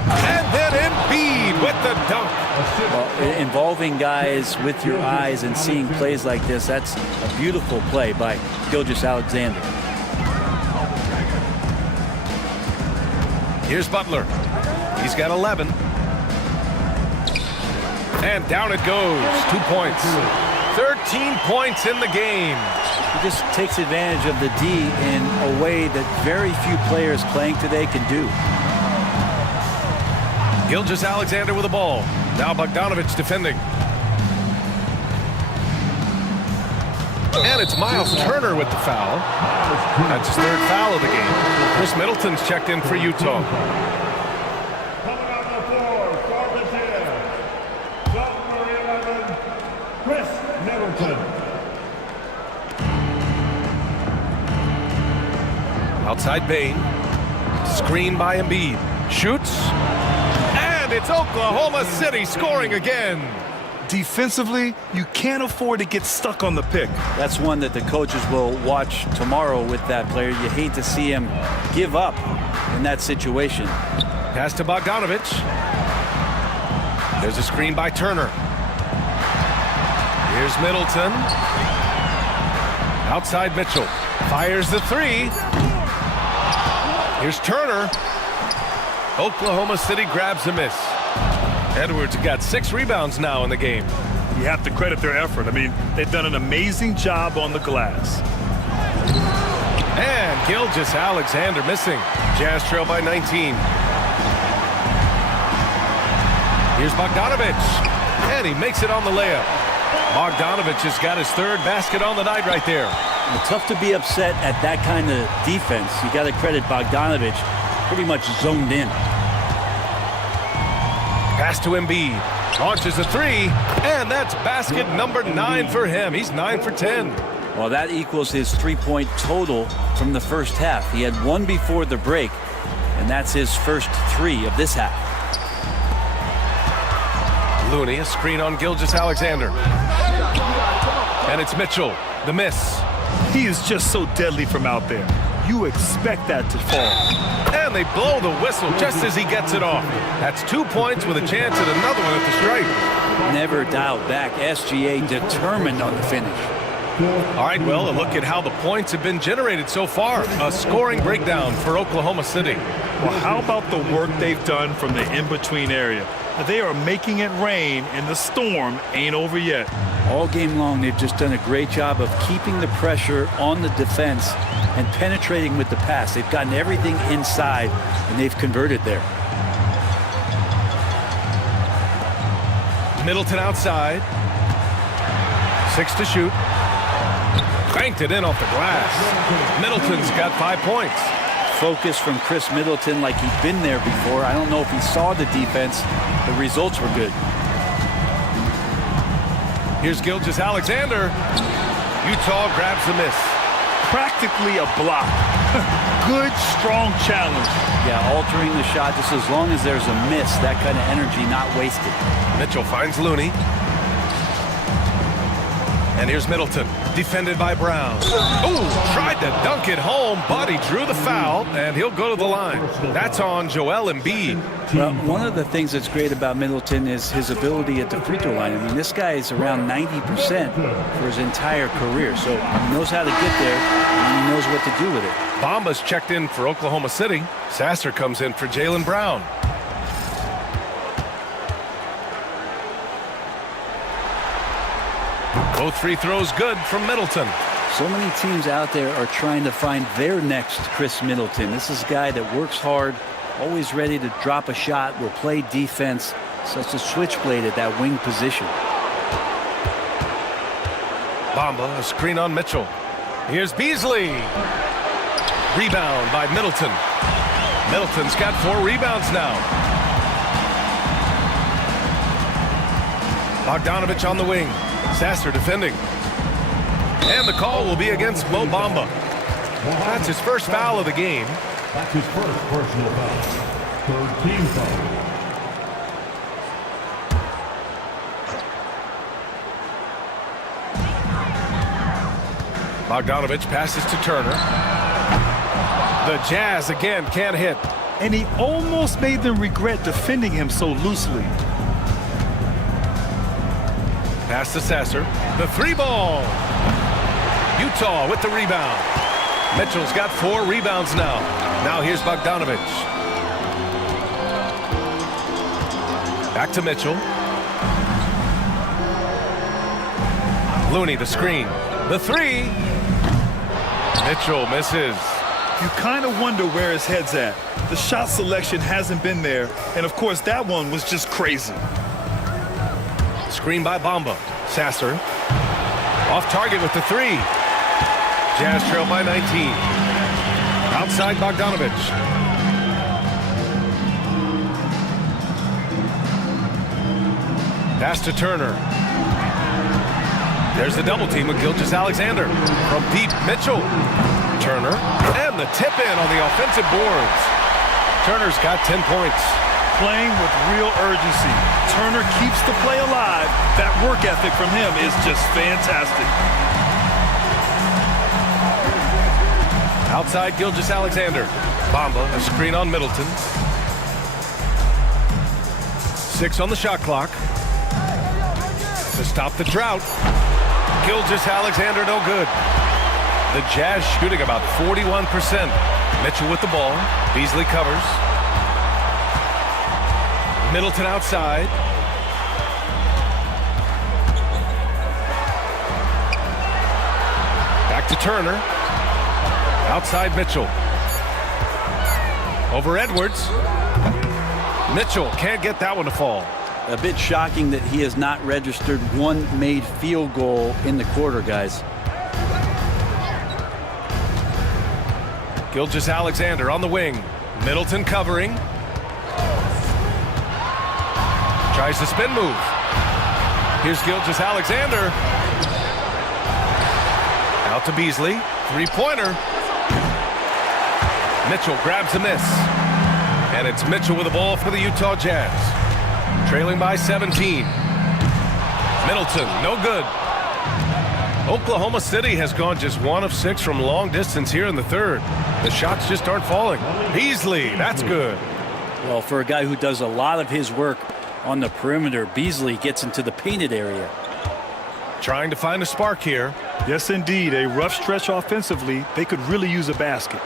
And then Embiid with the dunk. Well, involving guys with your eyes and seeing plays like this, that's a beautiful play by Gilgeous-Alexander. Here's Butler. He's got 11. And down it goes. 2 points. 13 points in the game. He just takes advantage of the D in a way that very few players playing today can do. Gilgeous-Alexander with the ball. Now Bogdanovic defending. And it's Miles Turner with the foul. That's his 3rd foul of the game. Chris Middleton's checked in for Utah. Coming on the floor for the Jazz, number 11, Chris Middleton. Outside Bain. Screen by Embiid. Shoots. And it's Oklahoma City scoring again. Defensively, you can't afford to get stuck on the pick. That's one that the coaches will watch tomorrow with that player. You hate to see him give up in that situation. Pass to Bogdanovic. There's a screen by Turner. Here's Middleton. Outside Mitchell. Fires the 3. Here's Turner. Oklahoma City grabs a miss. Edwards got 6 rebounds now in the game. You have to credit their effort. I mean, they've done an amazing job on the glass. And Gilgeous-Alexander missing. Jazz trail by 19. Here's Bogdanovic. And he makes it on the layup. Bogdanovic has got his 3rd basket on the night right there. Well, tough to be upset at that kind of defense. You got to credit Bogdanovic, pretty much zoned in. Pass to Embiid. Launches a 3, and that's basket number 9 for him. He's 9 for 10. Well, that equals his 3-point total from the first half. He had 1 before the break, and that's his first 3 of this half. Looney, a screen on Gilgeous-Alexander. And it's Mitchell, the miss. He is just so deadly from out there. You expect that to fall. And they blow the whistle just as he gets it off. That's 2 points with a chance at another one at the stripe. Never dialed back. SGA determined on the finish. All right, well, a look at how the points have been generated so far. A scoring breakdown for Oklahoma City. Well, how about the work they've done from the in-between area? They are making it rain, and the storm ain't over yet. All game long, they've just done a great job of keeping the pressure on the defense and penetrating with the pass. They've gotten everything inside, and they've converted there. Middleton outside. 6 to shoot. Cranked it in off the glass. Middleton's got 5 points. Focus from Chris Middleton like he'd been there before. I don't know if he saw the defense. The results were good. Here's Gilgeous-Alexander. Utah grabs the miss. Practically a block. Good, strong challenge. Yeah, altering the shot just as long as there's a miss. That kind of energy not wasted. Mitchell finds Looney. And here's Middleton, defended by Brown. Oh, tried to dunk it home, but he drew the foul, and he'll go to the line. That's on Joel Embiid. Well, one of the things that's great about Middleton is his ability at the free throw line. I mean, this guy is around 90% for his entire career, so he knows how to get there, and he knows what to do with it. Bamba's checked in for Oklahoma City. Sasser comes in for Jaylen Brown. Both free throws good from Middleton. So many teams out there are trying to find their next Chris Middleton. This is a guy that works hard, always ready to drop a shot, will play defense, such a switchblade at that wing position. Bamba, a screen on Mitchell. Here's Beasley. Rebound by Middleton. Middleton's got 4 rebounds now. Bogdanovich on the wing. Sasser defending. And the call will be against Mo Bamba. That's his first foul of the game. That's his first personal foul. Third team foul. Bogdanovich passes to Turner. The Jazz again can't hit. And he almost made them regret defending him so loosely. Pass to Sasser. The 3-ball. Utah with the rebound. Mitchell's got 4 rebounds now. Now here's Bogdanovich. Back to Mitchell. Looney, the screen. The 3. Mitchell misses. You kind of wonder where his head's at. The shot selection hasn't been there. And, of course, that one was just crazy. Screen by Bamba. Sasser. Off target with the 3. Jazz trail by 19. Outside Bogdanovich. Pass to Turner. There's the double team with Gilgeous-Alexander. From deep, Mitchell. Turner. And the tip in on the offensive boards. Turner's got 10 points. Playing with real urgency. Turner keeps the play alive. That work ethic from him is just fantastic. Outside Gilgeous-Alexander. Bamba, a screen on Middleton. 6 on the shot clock. To stop the drought. Gilgeous-Alexander no good. The Jazz shooting about 41%. Mitchell with the ball. Beasley covers. Middleton outside. Back to Turner. Outside Mitchell. Over Edwards. Mitchell can't get that one to fall. A bit shocking that he has not registered one made field goal in the quarter, guys. Gilgeous-Alexander on the wing. Middleton covering. Tries the spin move. Here's Gilgeous-Alexander. Out to Beasley. 3-pointer. Mitchell grabs a miss. And it's Mitchell with the ball for the Utah Jazz. Trailing by 17. Middleton, no good. Oklahoma City has gone just 1 of 6 from long distance here in the third. The shots just aren't falling. Beasley, that's good. Well, for a guy who does a lot of his work on the perimeter, Beasley gets into the painted area. trying to find a spark here. Yes, indeed. A rough stretch offensively. They could really use a basket.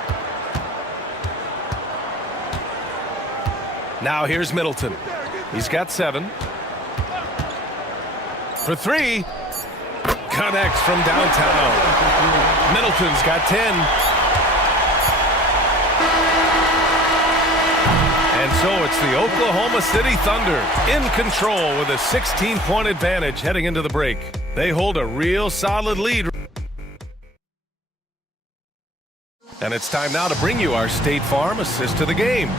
Now here's Middleton. He's got 7. For 3. Connects from downtown. Middleton's got 10. And so it's the Oklahoma City Thunder in control with a 16-point advantage heading into the break. They hold a real solid lead. And it's time now to bring you our State Farm assist to the game.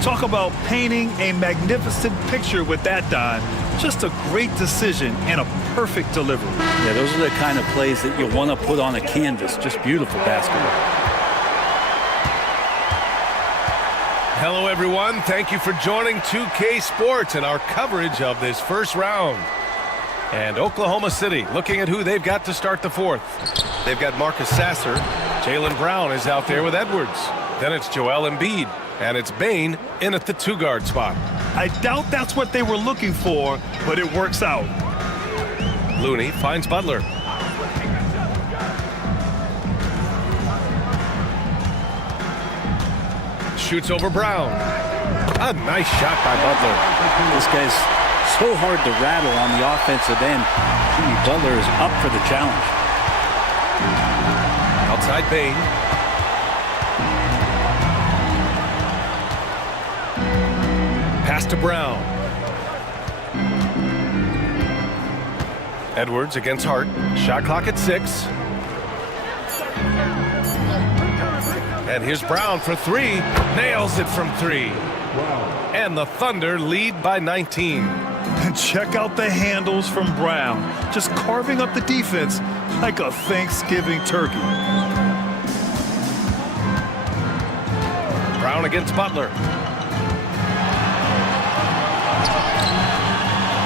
Talk about painting a magnificent picture with that dime. Just a great decision and a perfect delivery. Yeah, those are the kind of plays that you want to put on a canvas. Just beautiful basketball. Hello, everyone. Thank you for joining 2K Sports and our coverage of this first round. And Oklahoma City looking at who they've got to start the fourth. They've got Marcus Sasser. Jaylen Brown is out there with Edwards. Then it's Joel Embiid. And it's Bane in at the 2-guard spot. I doubt that's what they were looking for, but it works out. Looney finds Butler. Shoots over Brown. A nice shot by Butler. This guy's so hard to rattle on the offensive end. Jimmy Butler is up for the challenge. Outside Bane. Pass to Brown. Edwards against Hart. Shot clock at 6. And here's Brown for 3. Nails it from 3. And the Thunder lead by 19. And check out the handles from Brown. Just carving up the defense like a Thanksgiving turkey. Brown against Butler.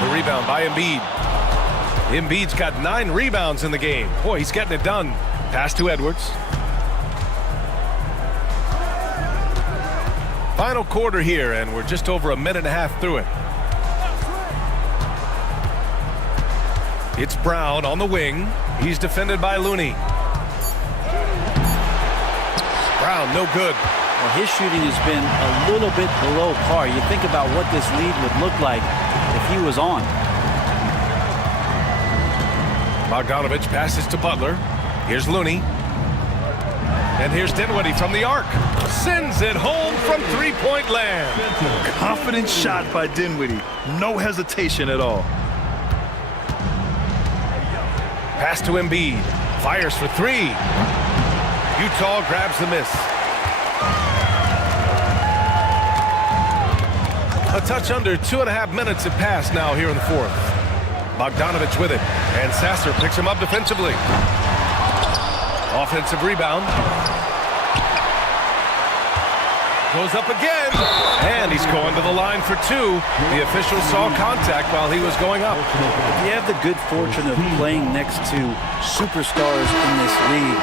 The rebound by Embiid. Embiid's got 9 rebounds in the game. Boy, he's getting it done. Pass to Edwards. Final quarter here, and we're just over a minute and a half through it. It's Brown on the wing. He's defended by Looney. Brown, no good. Well, his shooting has been a little bit below par. You think about what this lead would look like if he was on. Bogdanovich passes to Butler. Here's Looney. And here's Dinwiddie from the arc. Sends it home from 3-point land. Confident shot by Dinwiddie. No hesitation at all. Pass to Embiid. Fires for 3. Utah grabs the miss. A touch under 2.5 minutes have passed now here in the fourth. Bogdanovich with it. And Sasser picks him up defensively. Offensive rebound. Goes up again. And he's going to the line for 2. The official saw contact while he was going up. You have the good fortune of playing next to superstars in this league.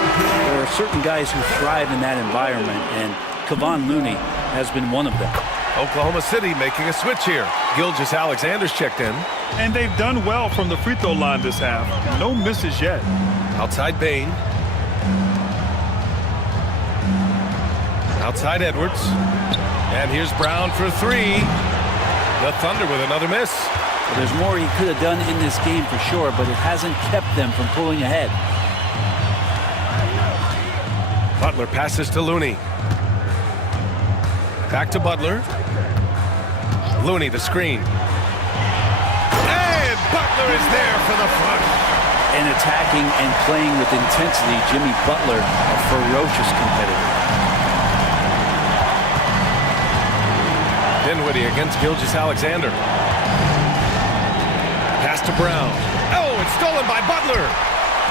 There are certain guys who thrive in that environment, and Kevon Looney has been one of them. Oklahoma City making a switch here. Gilgeous-Alexander's checked in. And they've done well from the free throw line this half. No misses yet. Outside Bane. Outside Edwards. And here's Brown for 3. The Thunder with another miss. Well, there's more he could have done in this game for sure, but it hasn't kept them from pulling ahead. Butler passes to Looney. Back to Butler. Looney the screen. And Butler is there for the flush. And attacking and playing with intensity, Jimmy Butler, a ferocious competitor. Dinwiddie against Gilgeous-Alexander. Pass to Brown. Oh, it's stolen by Butler.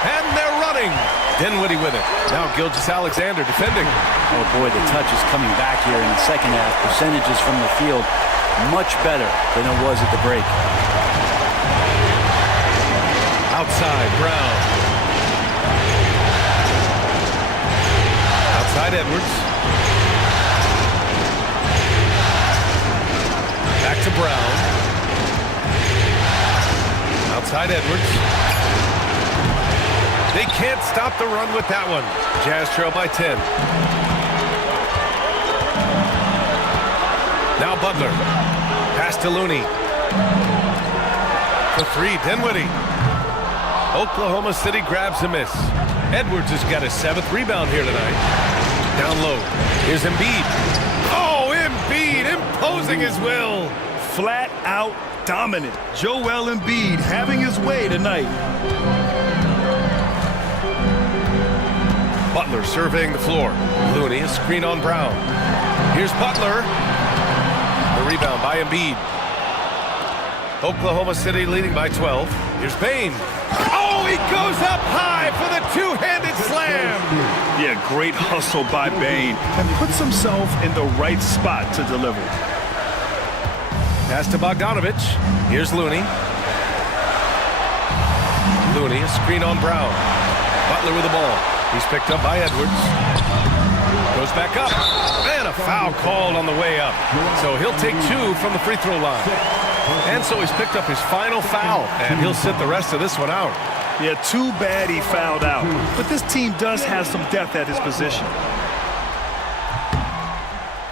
And they're running. Dinwiddie with it. Now Gilgeous-Alexander defending. Oh boy, the touch is coming back here in the second half. Percentages from the field much better than it was at the break. Outside, Brown. Outside, Edwards. Back to Brown. Outside, Edwards. They can't stop the run with that one. Jazz trail by 10. Now Butler. Pass to Looney. For three, Dinwiddie. Oklahoma City grabs a miss. Edwards has got his 7th rebound here tonight. Down low. Here's Embiid. Oh, Embiid imposing his will. Flat out dominant. Joel Embiid having his way tonight. Butler surveying the floor. Looney, a screen on Brown. Here's Butler. The rebound by Embiid. Oklahoma City leading by 12. Here's Bane. Oh, he goes up high for the two-handed slam. Yeah, great hustle by Bane and puts himself in the right spot to deliver. Pass to Bogdanovich. Here's Looney. Looney, a screen on Brown. Butler with the ball. He's picked up by Edwards. Goes back up. And a foul called on the way up. So he'll take 2 from the free throw line. And so he's picked up his final foul, and he'll sit the rest of this one out. Yeah, too bad he fouled out. But this team does have some depth at his position.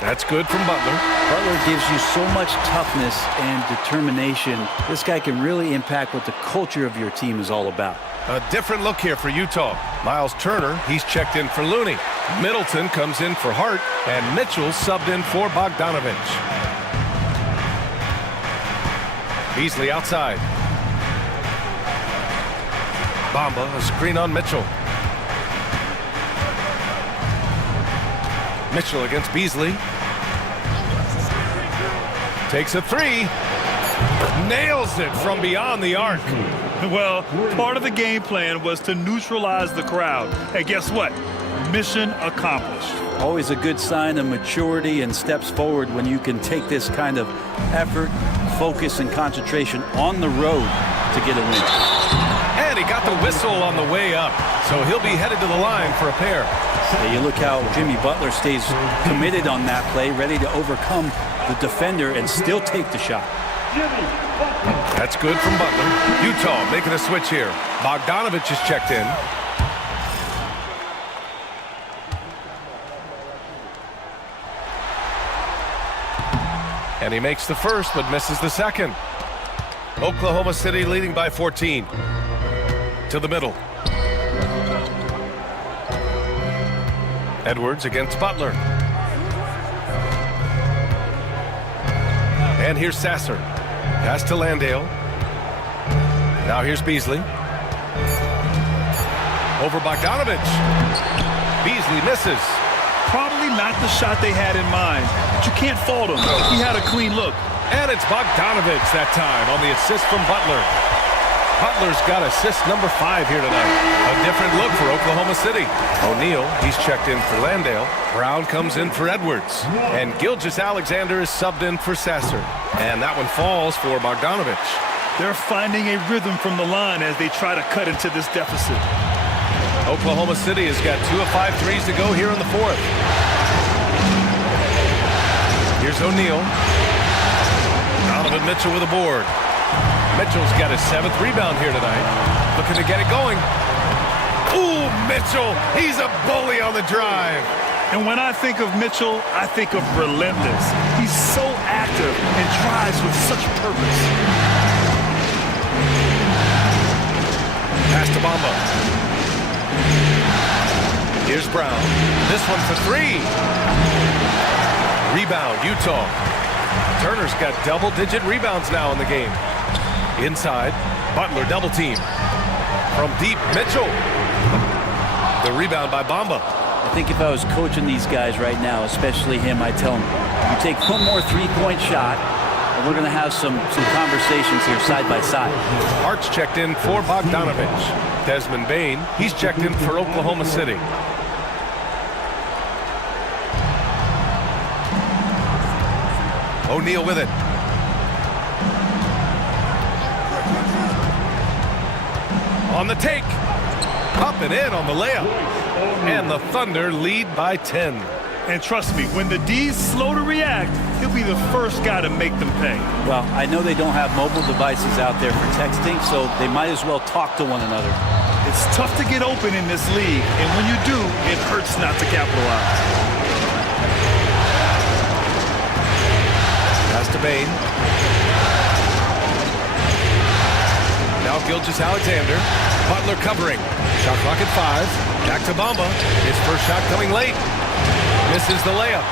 That's good from Butler. Butler gives you so much toughness and determination. This guy can really impact what the culture of your team is all about. A different look here for Utah. Miles Turner, he's checked in for Looney. Middleton comes in for Hart, and Mitchell subbed in for Bogdanovich. Beasley outside. Bamba, a screen on Mitchell. Mitchell against Beasley. Takes a 3. Nails it from beyond the arc. Well, part of the game plan was to neutralize the crowd. And guess what? Mission accomplished. Always a good sign of maturity and steps forward when you can take this kind of effort, focus, and concentration on the road to get a win. And he got the whistle on the way up, so he'll be headed to the line for a pair. You look how Jimmy Butler stays committed on that play, ready to overcome the defender and still take the shot. That's good from Butler. Utah making a switch here. Bogdanovich is checked in. And he makes the first, but misses the second. Oklahoma City leading by 14. To the middle. Edwards against Butler. And here's Sasser. Pass to Landale. Now here's Beasley. Over Bogdanovich. Beasley misses. Probably not the shot they had in mind, but you can't fault him. He had a clean look. And it's Bogdanovich that time on the assist from Butler. Butler's got assist number 5 here tonight. A different look for Oklahoma City. O'Neal, he's checked in for Landale. Brown comes in for Edwards. And Gilgeous-Alexander is subbed in for Sasser. And that one falls for Bogdanovich. They're finding a rhythm from the line as they try to cut into this deficit. Oklahoma City has got 2 of 5 threes to go here in the 4th. Here's O'Neal. Donovan Mitchell with a board. Mitchell's got his 7th rebound here tonight. Looking to get it going. Ooh, Mitchell, he's a bully on the drive. And when I think of Mitchell, I think of relentless. He's so active and drives with such purpose. Pass to Bamba. Here's Brown. This one for 3. Rebound, Utah. Turner's got double-digit rebounds now in the game. Inside, Butler double team. From deep, Mitchell. The rebound by Bamba. I think if I was coaching these guys right now, especially him, I'd tell him, you take one more three-point shot, and we're going to have some conversations here side by side. Hart's checked in for Bogdanovich. Desmond Bane, he's checked in for Oklahoma City. O'Neal with it. On the take. Up and in on the layup. And the Thunder lead by 10. And trust me, when the D's slow to react, he'll be the first guy to make them pay. Well, I know they don't have mobile devices out there for texting, so they might as well talk to one another. It's tough to get open in this league, and when you do, it hurts not to capitalize. Pass to Bain. Now Gilgeous-Alexander. Butler covering. Shot clock at 5. Back to Bamba. His first shot coming late. Misses the layup.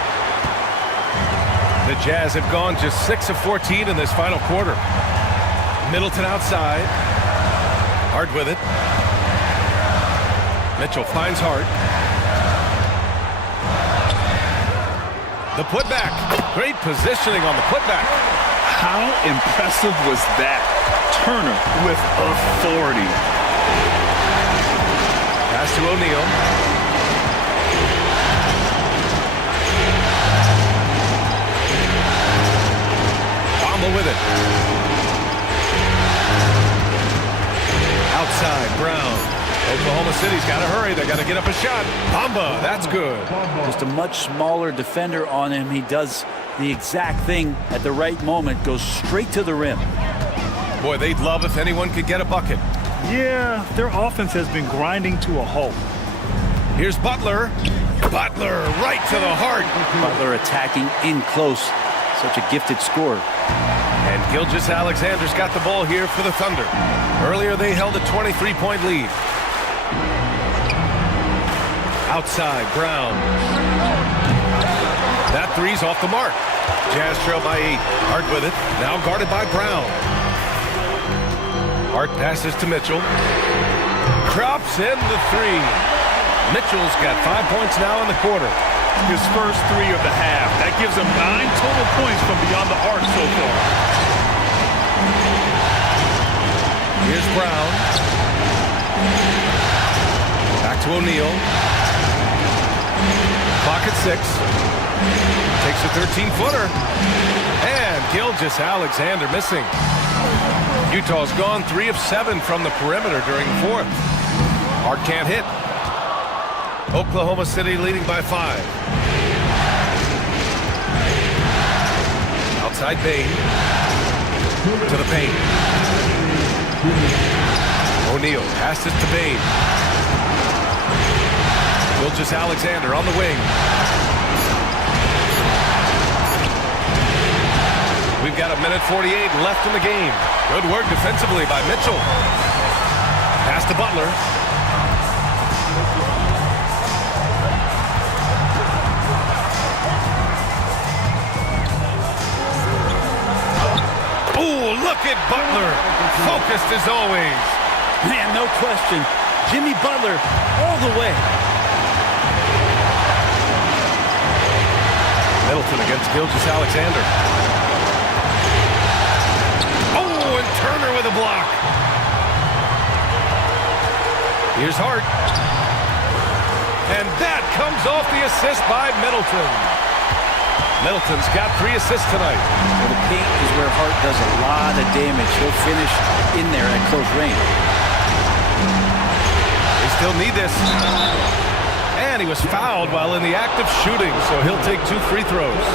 The Jazz have gone just 6 of 14 in this final quarter. Middleton outside. Hart with it. Mitchell finds Hart. The putback. Great positioning on the putback. How impressive was that? Turner with authority. Pass to O'Neal. Bamba with it. Outside, Brown. Oklahoma City's got to hurry. They got to get up a shot. Bamba, that's good. Just a much smaller defender on him. He does the exact thing at the right moment. Goes straight to the rim. Boy, they'd love if anyone could get a bucket. Yeah, their offense has been grinding to a halt. Here's Butler. Butler right to the heart. Butler attacking in close. Such a gifted scorer. And Gilgeous-Alexander's got the ball here for the Thunder. Earlier they held a 23-point lead. Outside, Brown. That three's off the mark. Jazz trail by 8. Hart with it. Now guarded by Brown. Hart passes to Mitchell. Drops in the 3. Mitchell's got 5 points now in the quarter. His first 3 of the half. That gives him 9 total points from beyond the arc so far. Here's Brown. Back to O'Neal. Clock at 6. Takes a 13-footer. And Gilgeous-Alexander missing. Utah's gone 3 of 7 from the perimeter during the 4th. Hart can't hit. Oklahoma City leading by 5. Outside Bain. To the paint. O'Neal passes to Bain. Gilgeous-Alexander on the wing. We've got 1:48 left in the game. Good work defensively by Mitchell. Pass to Butler. Oh, look at Butler. Focused as always. Man, no question. Jimmy Butler all the way. Middleton against Gilgeous-Alexander. Oh, and Turner with a block. Here's Hart. And that comes off the assist by Middleton. Middleton's got 3 assists tonight. Well, the paint is where Hart does a lot of damage. He'll finish in there at close range. They still need this. And he was fouled while in the act of shooting, so he'll take 2 free throws.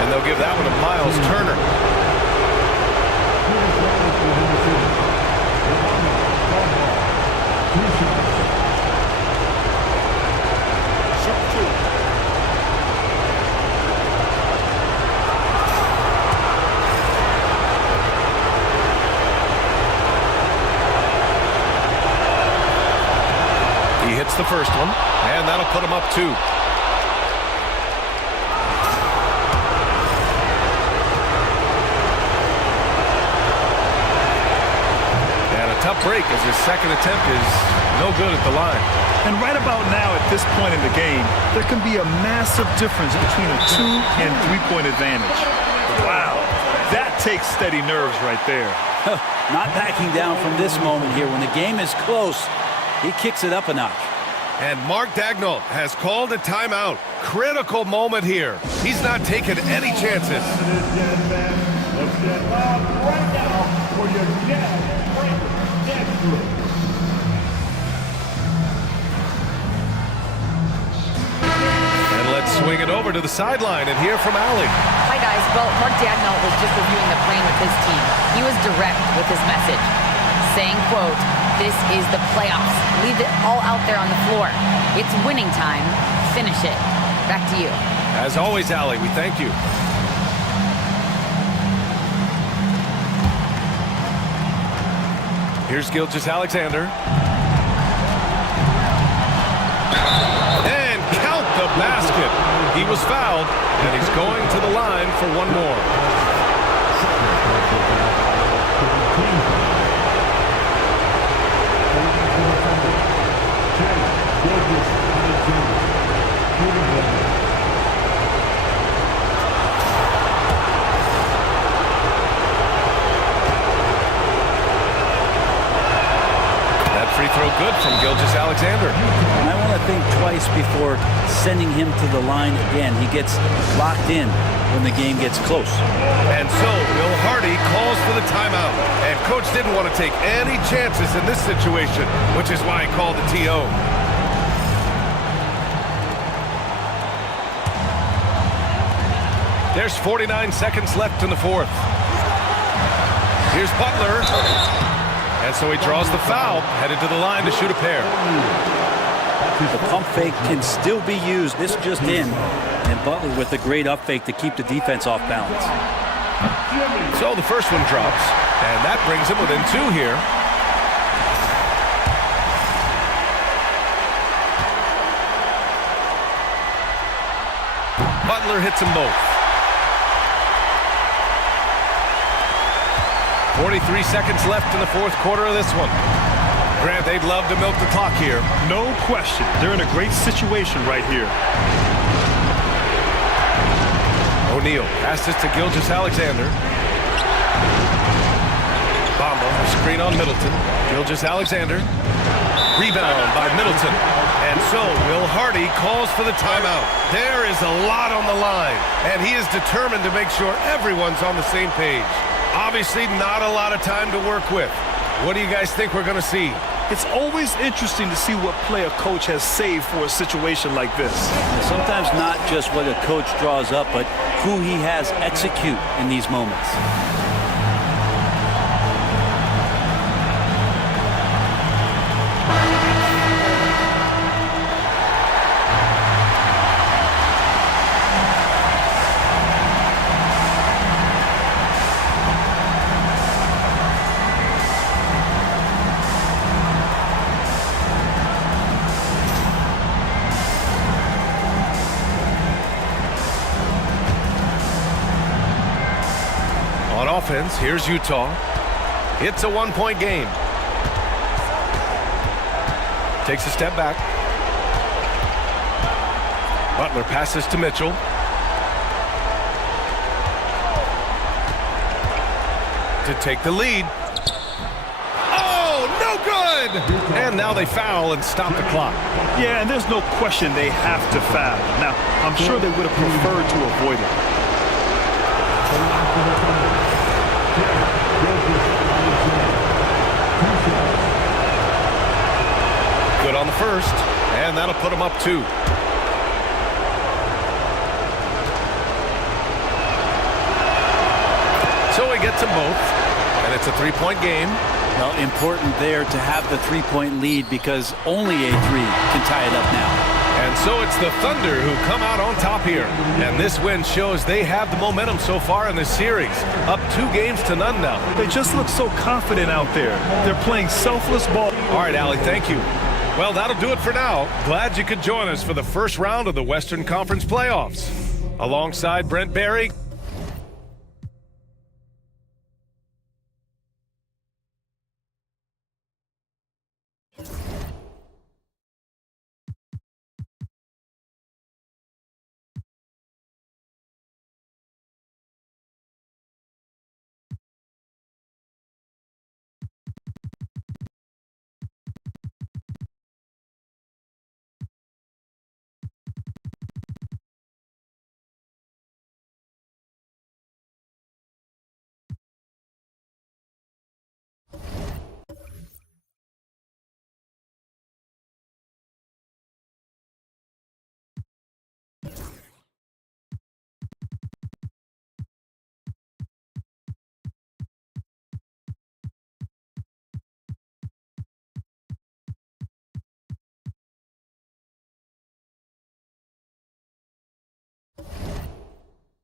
And they'll give that one to Miles Turner. He hits the first one, and that'll put him up 2. And a tough break as his second attempt is no good at the line. And right about now at this point in the game, there can be a massive difference between a 2 and 3-point advantage. Wow, that takes steady nerves right there. Not backing down from this moment here. When the game is close, he kicks it up a notch. And Mark Daigneault has called a timeout. Critical moment here. He's not taking any chances. Let's get loud right now for your Jazz group. And let's swing it over to the sideline and hear from Allie. Hi, guys. Well, Mark Daigneault was just reviewing the playing with his team. He was direct with his message. saying, quote, "This is the playoffs. Leave it all out there on the floor. It's winning time. Finish it." Back to you. As always, Allie, we thank you. Here's Gilgeous-Alexander. And count the basket. He was fouled, and he's going to the line for one more. Free throw good from Gilgeous-Alexander. I want to think twice before sending him to the line again. He gets locked in when the game gets close. And so Will Hardy calls for the timeout. And coach didn't want to take any chances in this situation, which is why he called the TO. There's 49 seconds left in the fourth. Here's Butler. And so he draws the foul, headed to the line to shoot a pair. The pump fake can still be used. This just in. And Butler with a great up fake to keep the defense off balance. So the first one drops, and that brings him within two here. Butler hits them both. 43 seconds left in the fourth quarter of this one. Grant, they'd love to milk the clock here. No question. They're in a great situation right here. O'Neal passes to Gilgeous-Alexander. Bamba, a screen on Middleton. Gilgeous-Alexander. Rebound by Middleton. And so Will Hardy calls for the timeout. There is a lot on the line, and he is determined to make sure everyone's on the same page. Obviously not a lot of time to work with. What do you guys think we're going to see? It's always interesting to see what play a coach has saved for a situation like this. Sometimes not just what a coach draws up, but who he has execute in these moments. Offense, here's Utah. It's a one-point game. Takes a step back. Butler passes to Mitchell. To take the lead. Oh, no good! And now they foul and stop the clock. Yeah, and there's no question they have to foul. Now, I'm sure they would have preferred to avoid it. Good on the first, and that'll put them up two. So he gets them both, and it's a three-point game. Well, important there to have the three-point lead because only a three can tie it up now. And so it's the Thunder who come out on top here. And this win shows they have the momentum so far in this series. Up 2-0 now. They just look so confident out there. They're playing selfless ball. All right, Allie, thank you. Well, that'll do it for now. Glad you could join us for the first round of the Western Conference Playoffs. Alongside Brent Barry,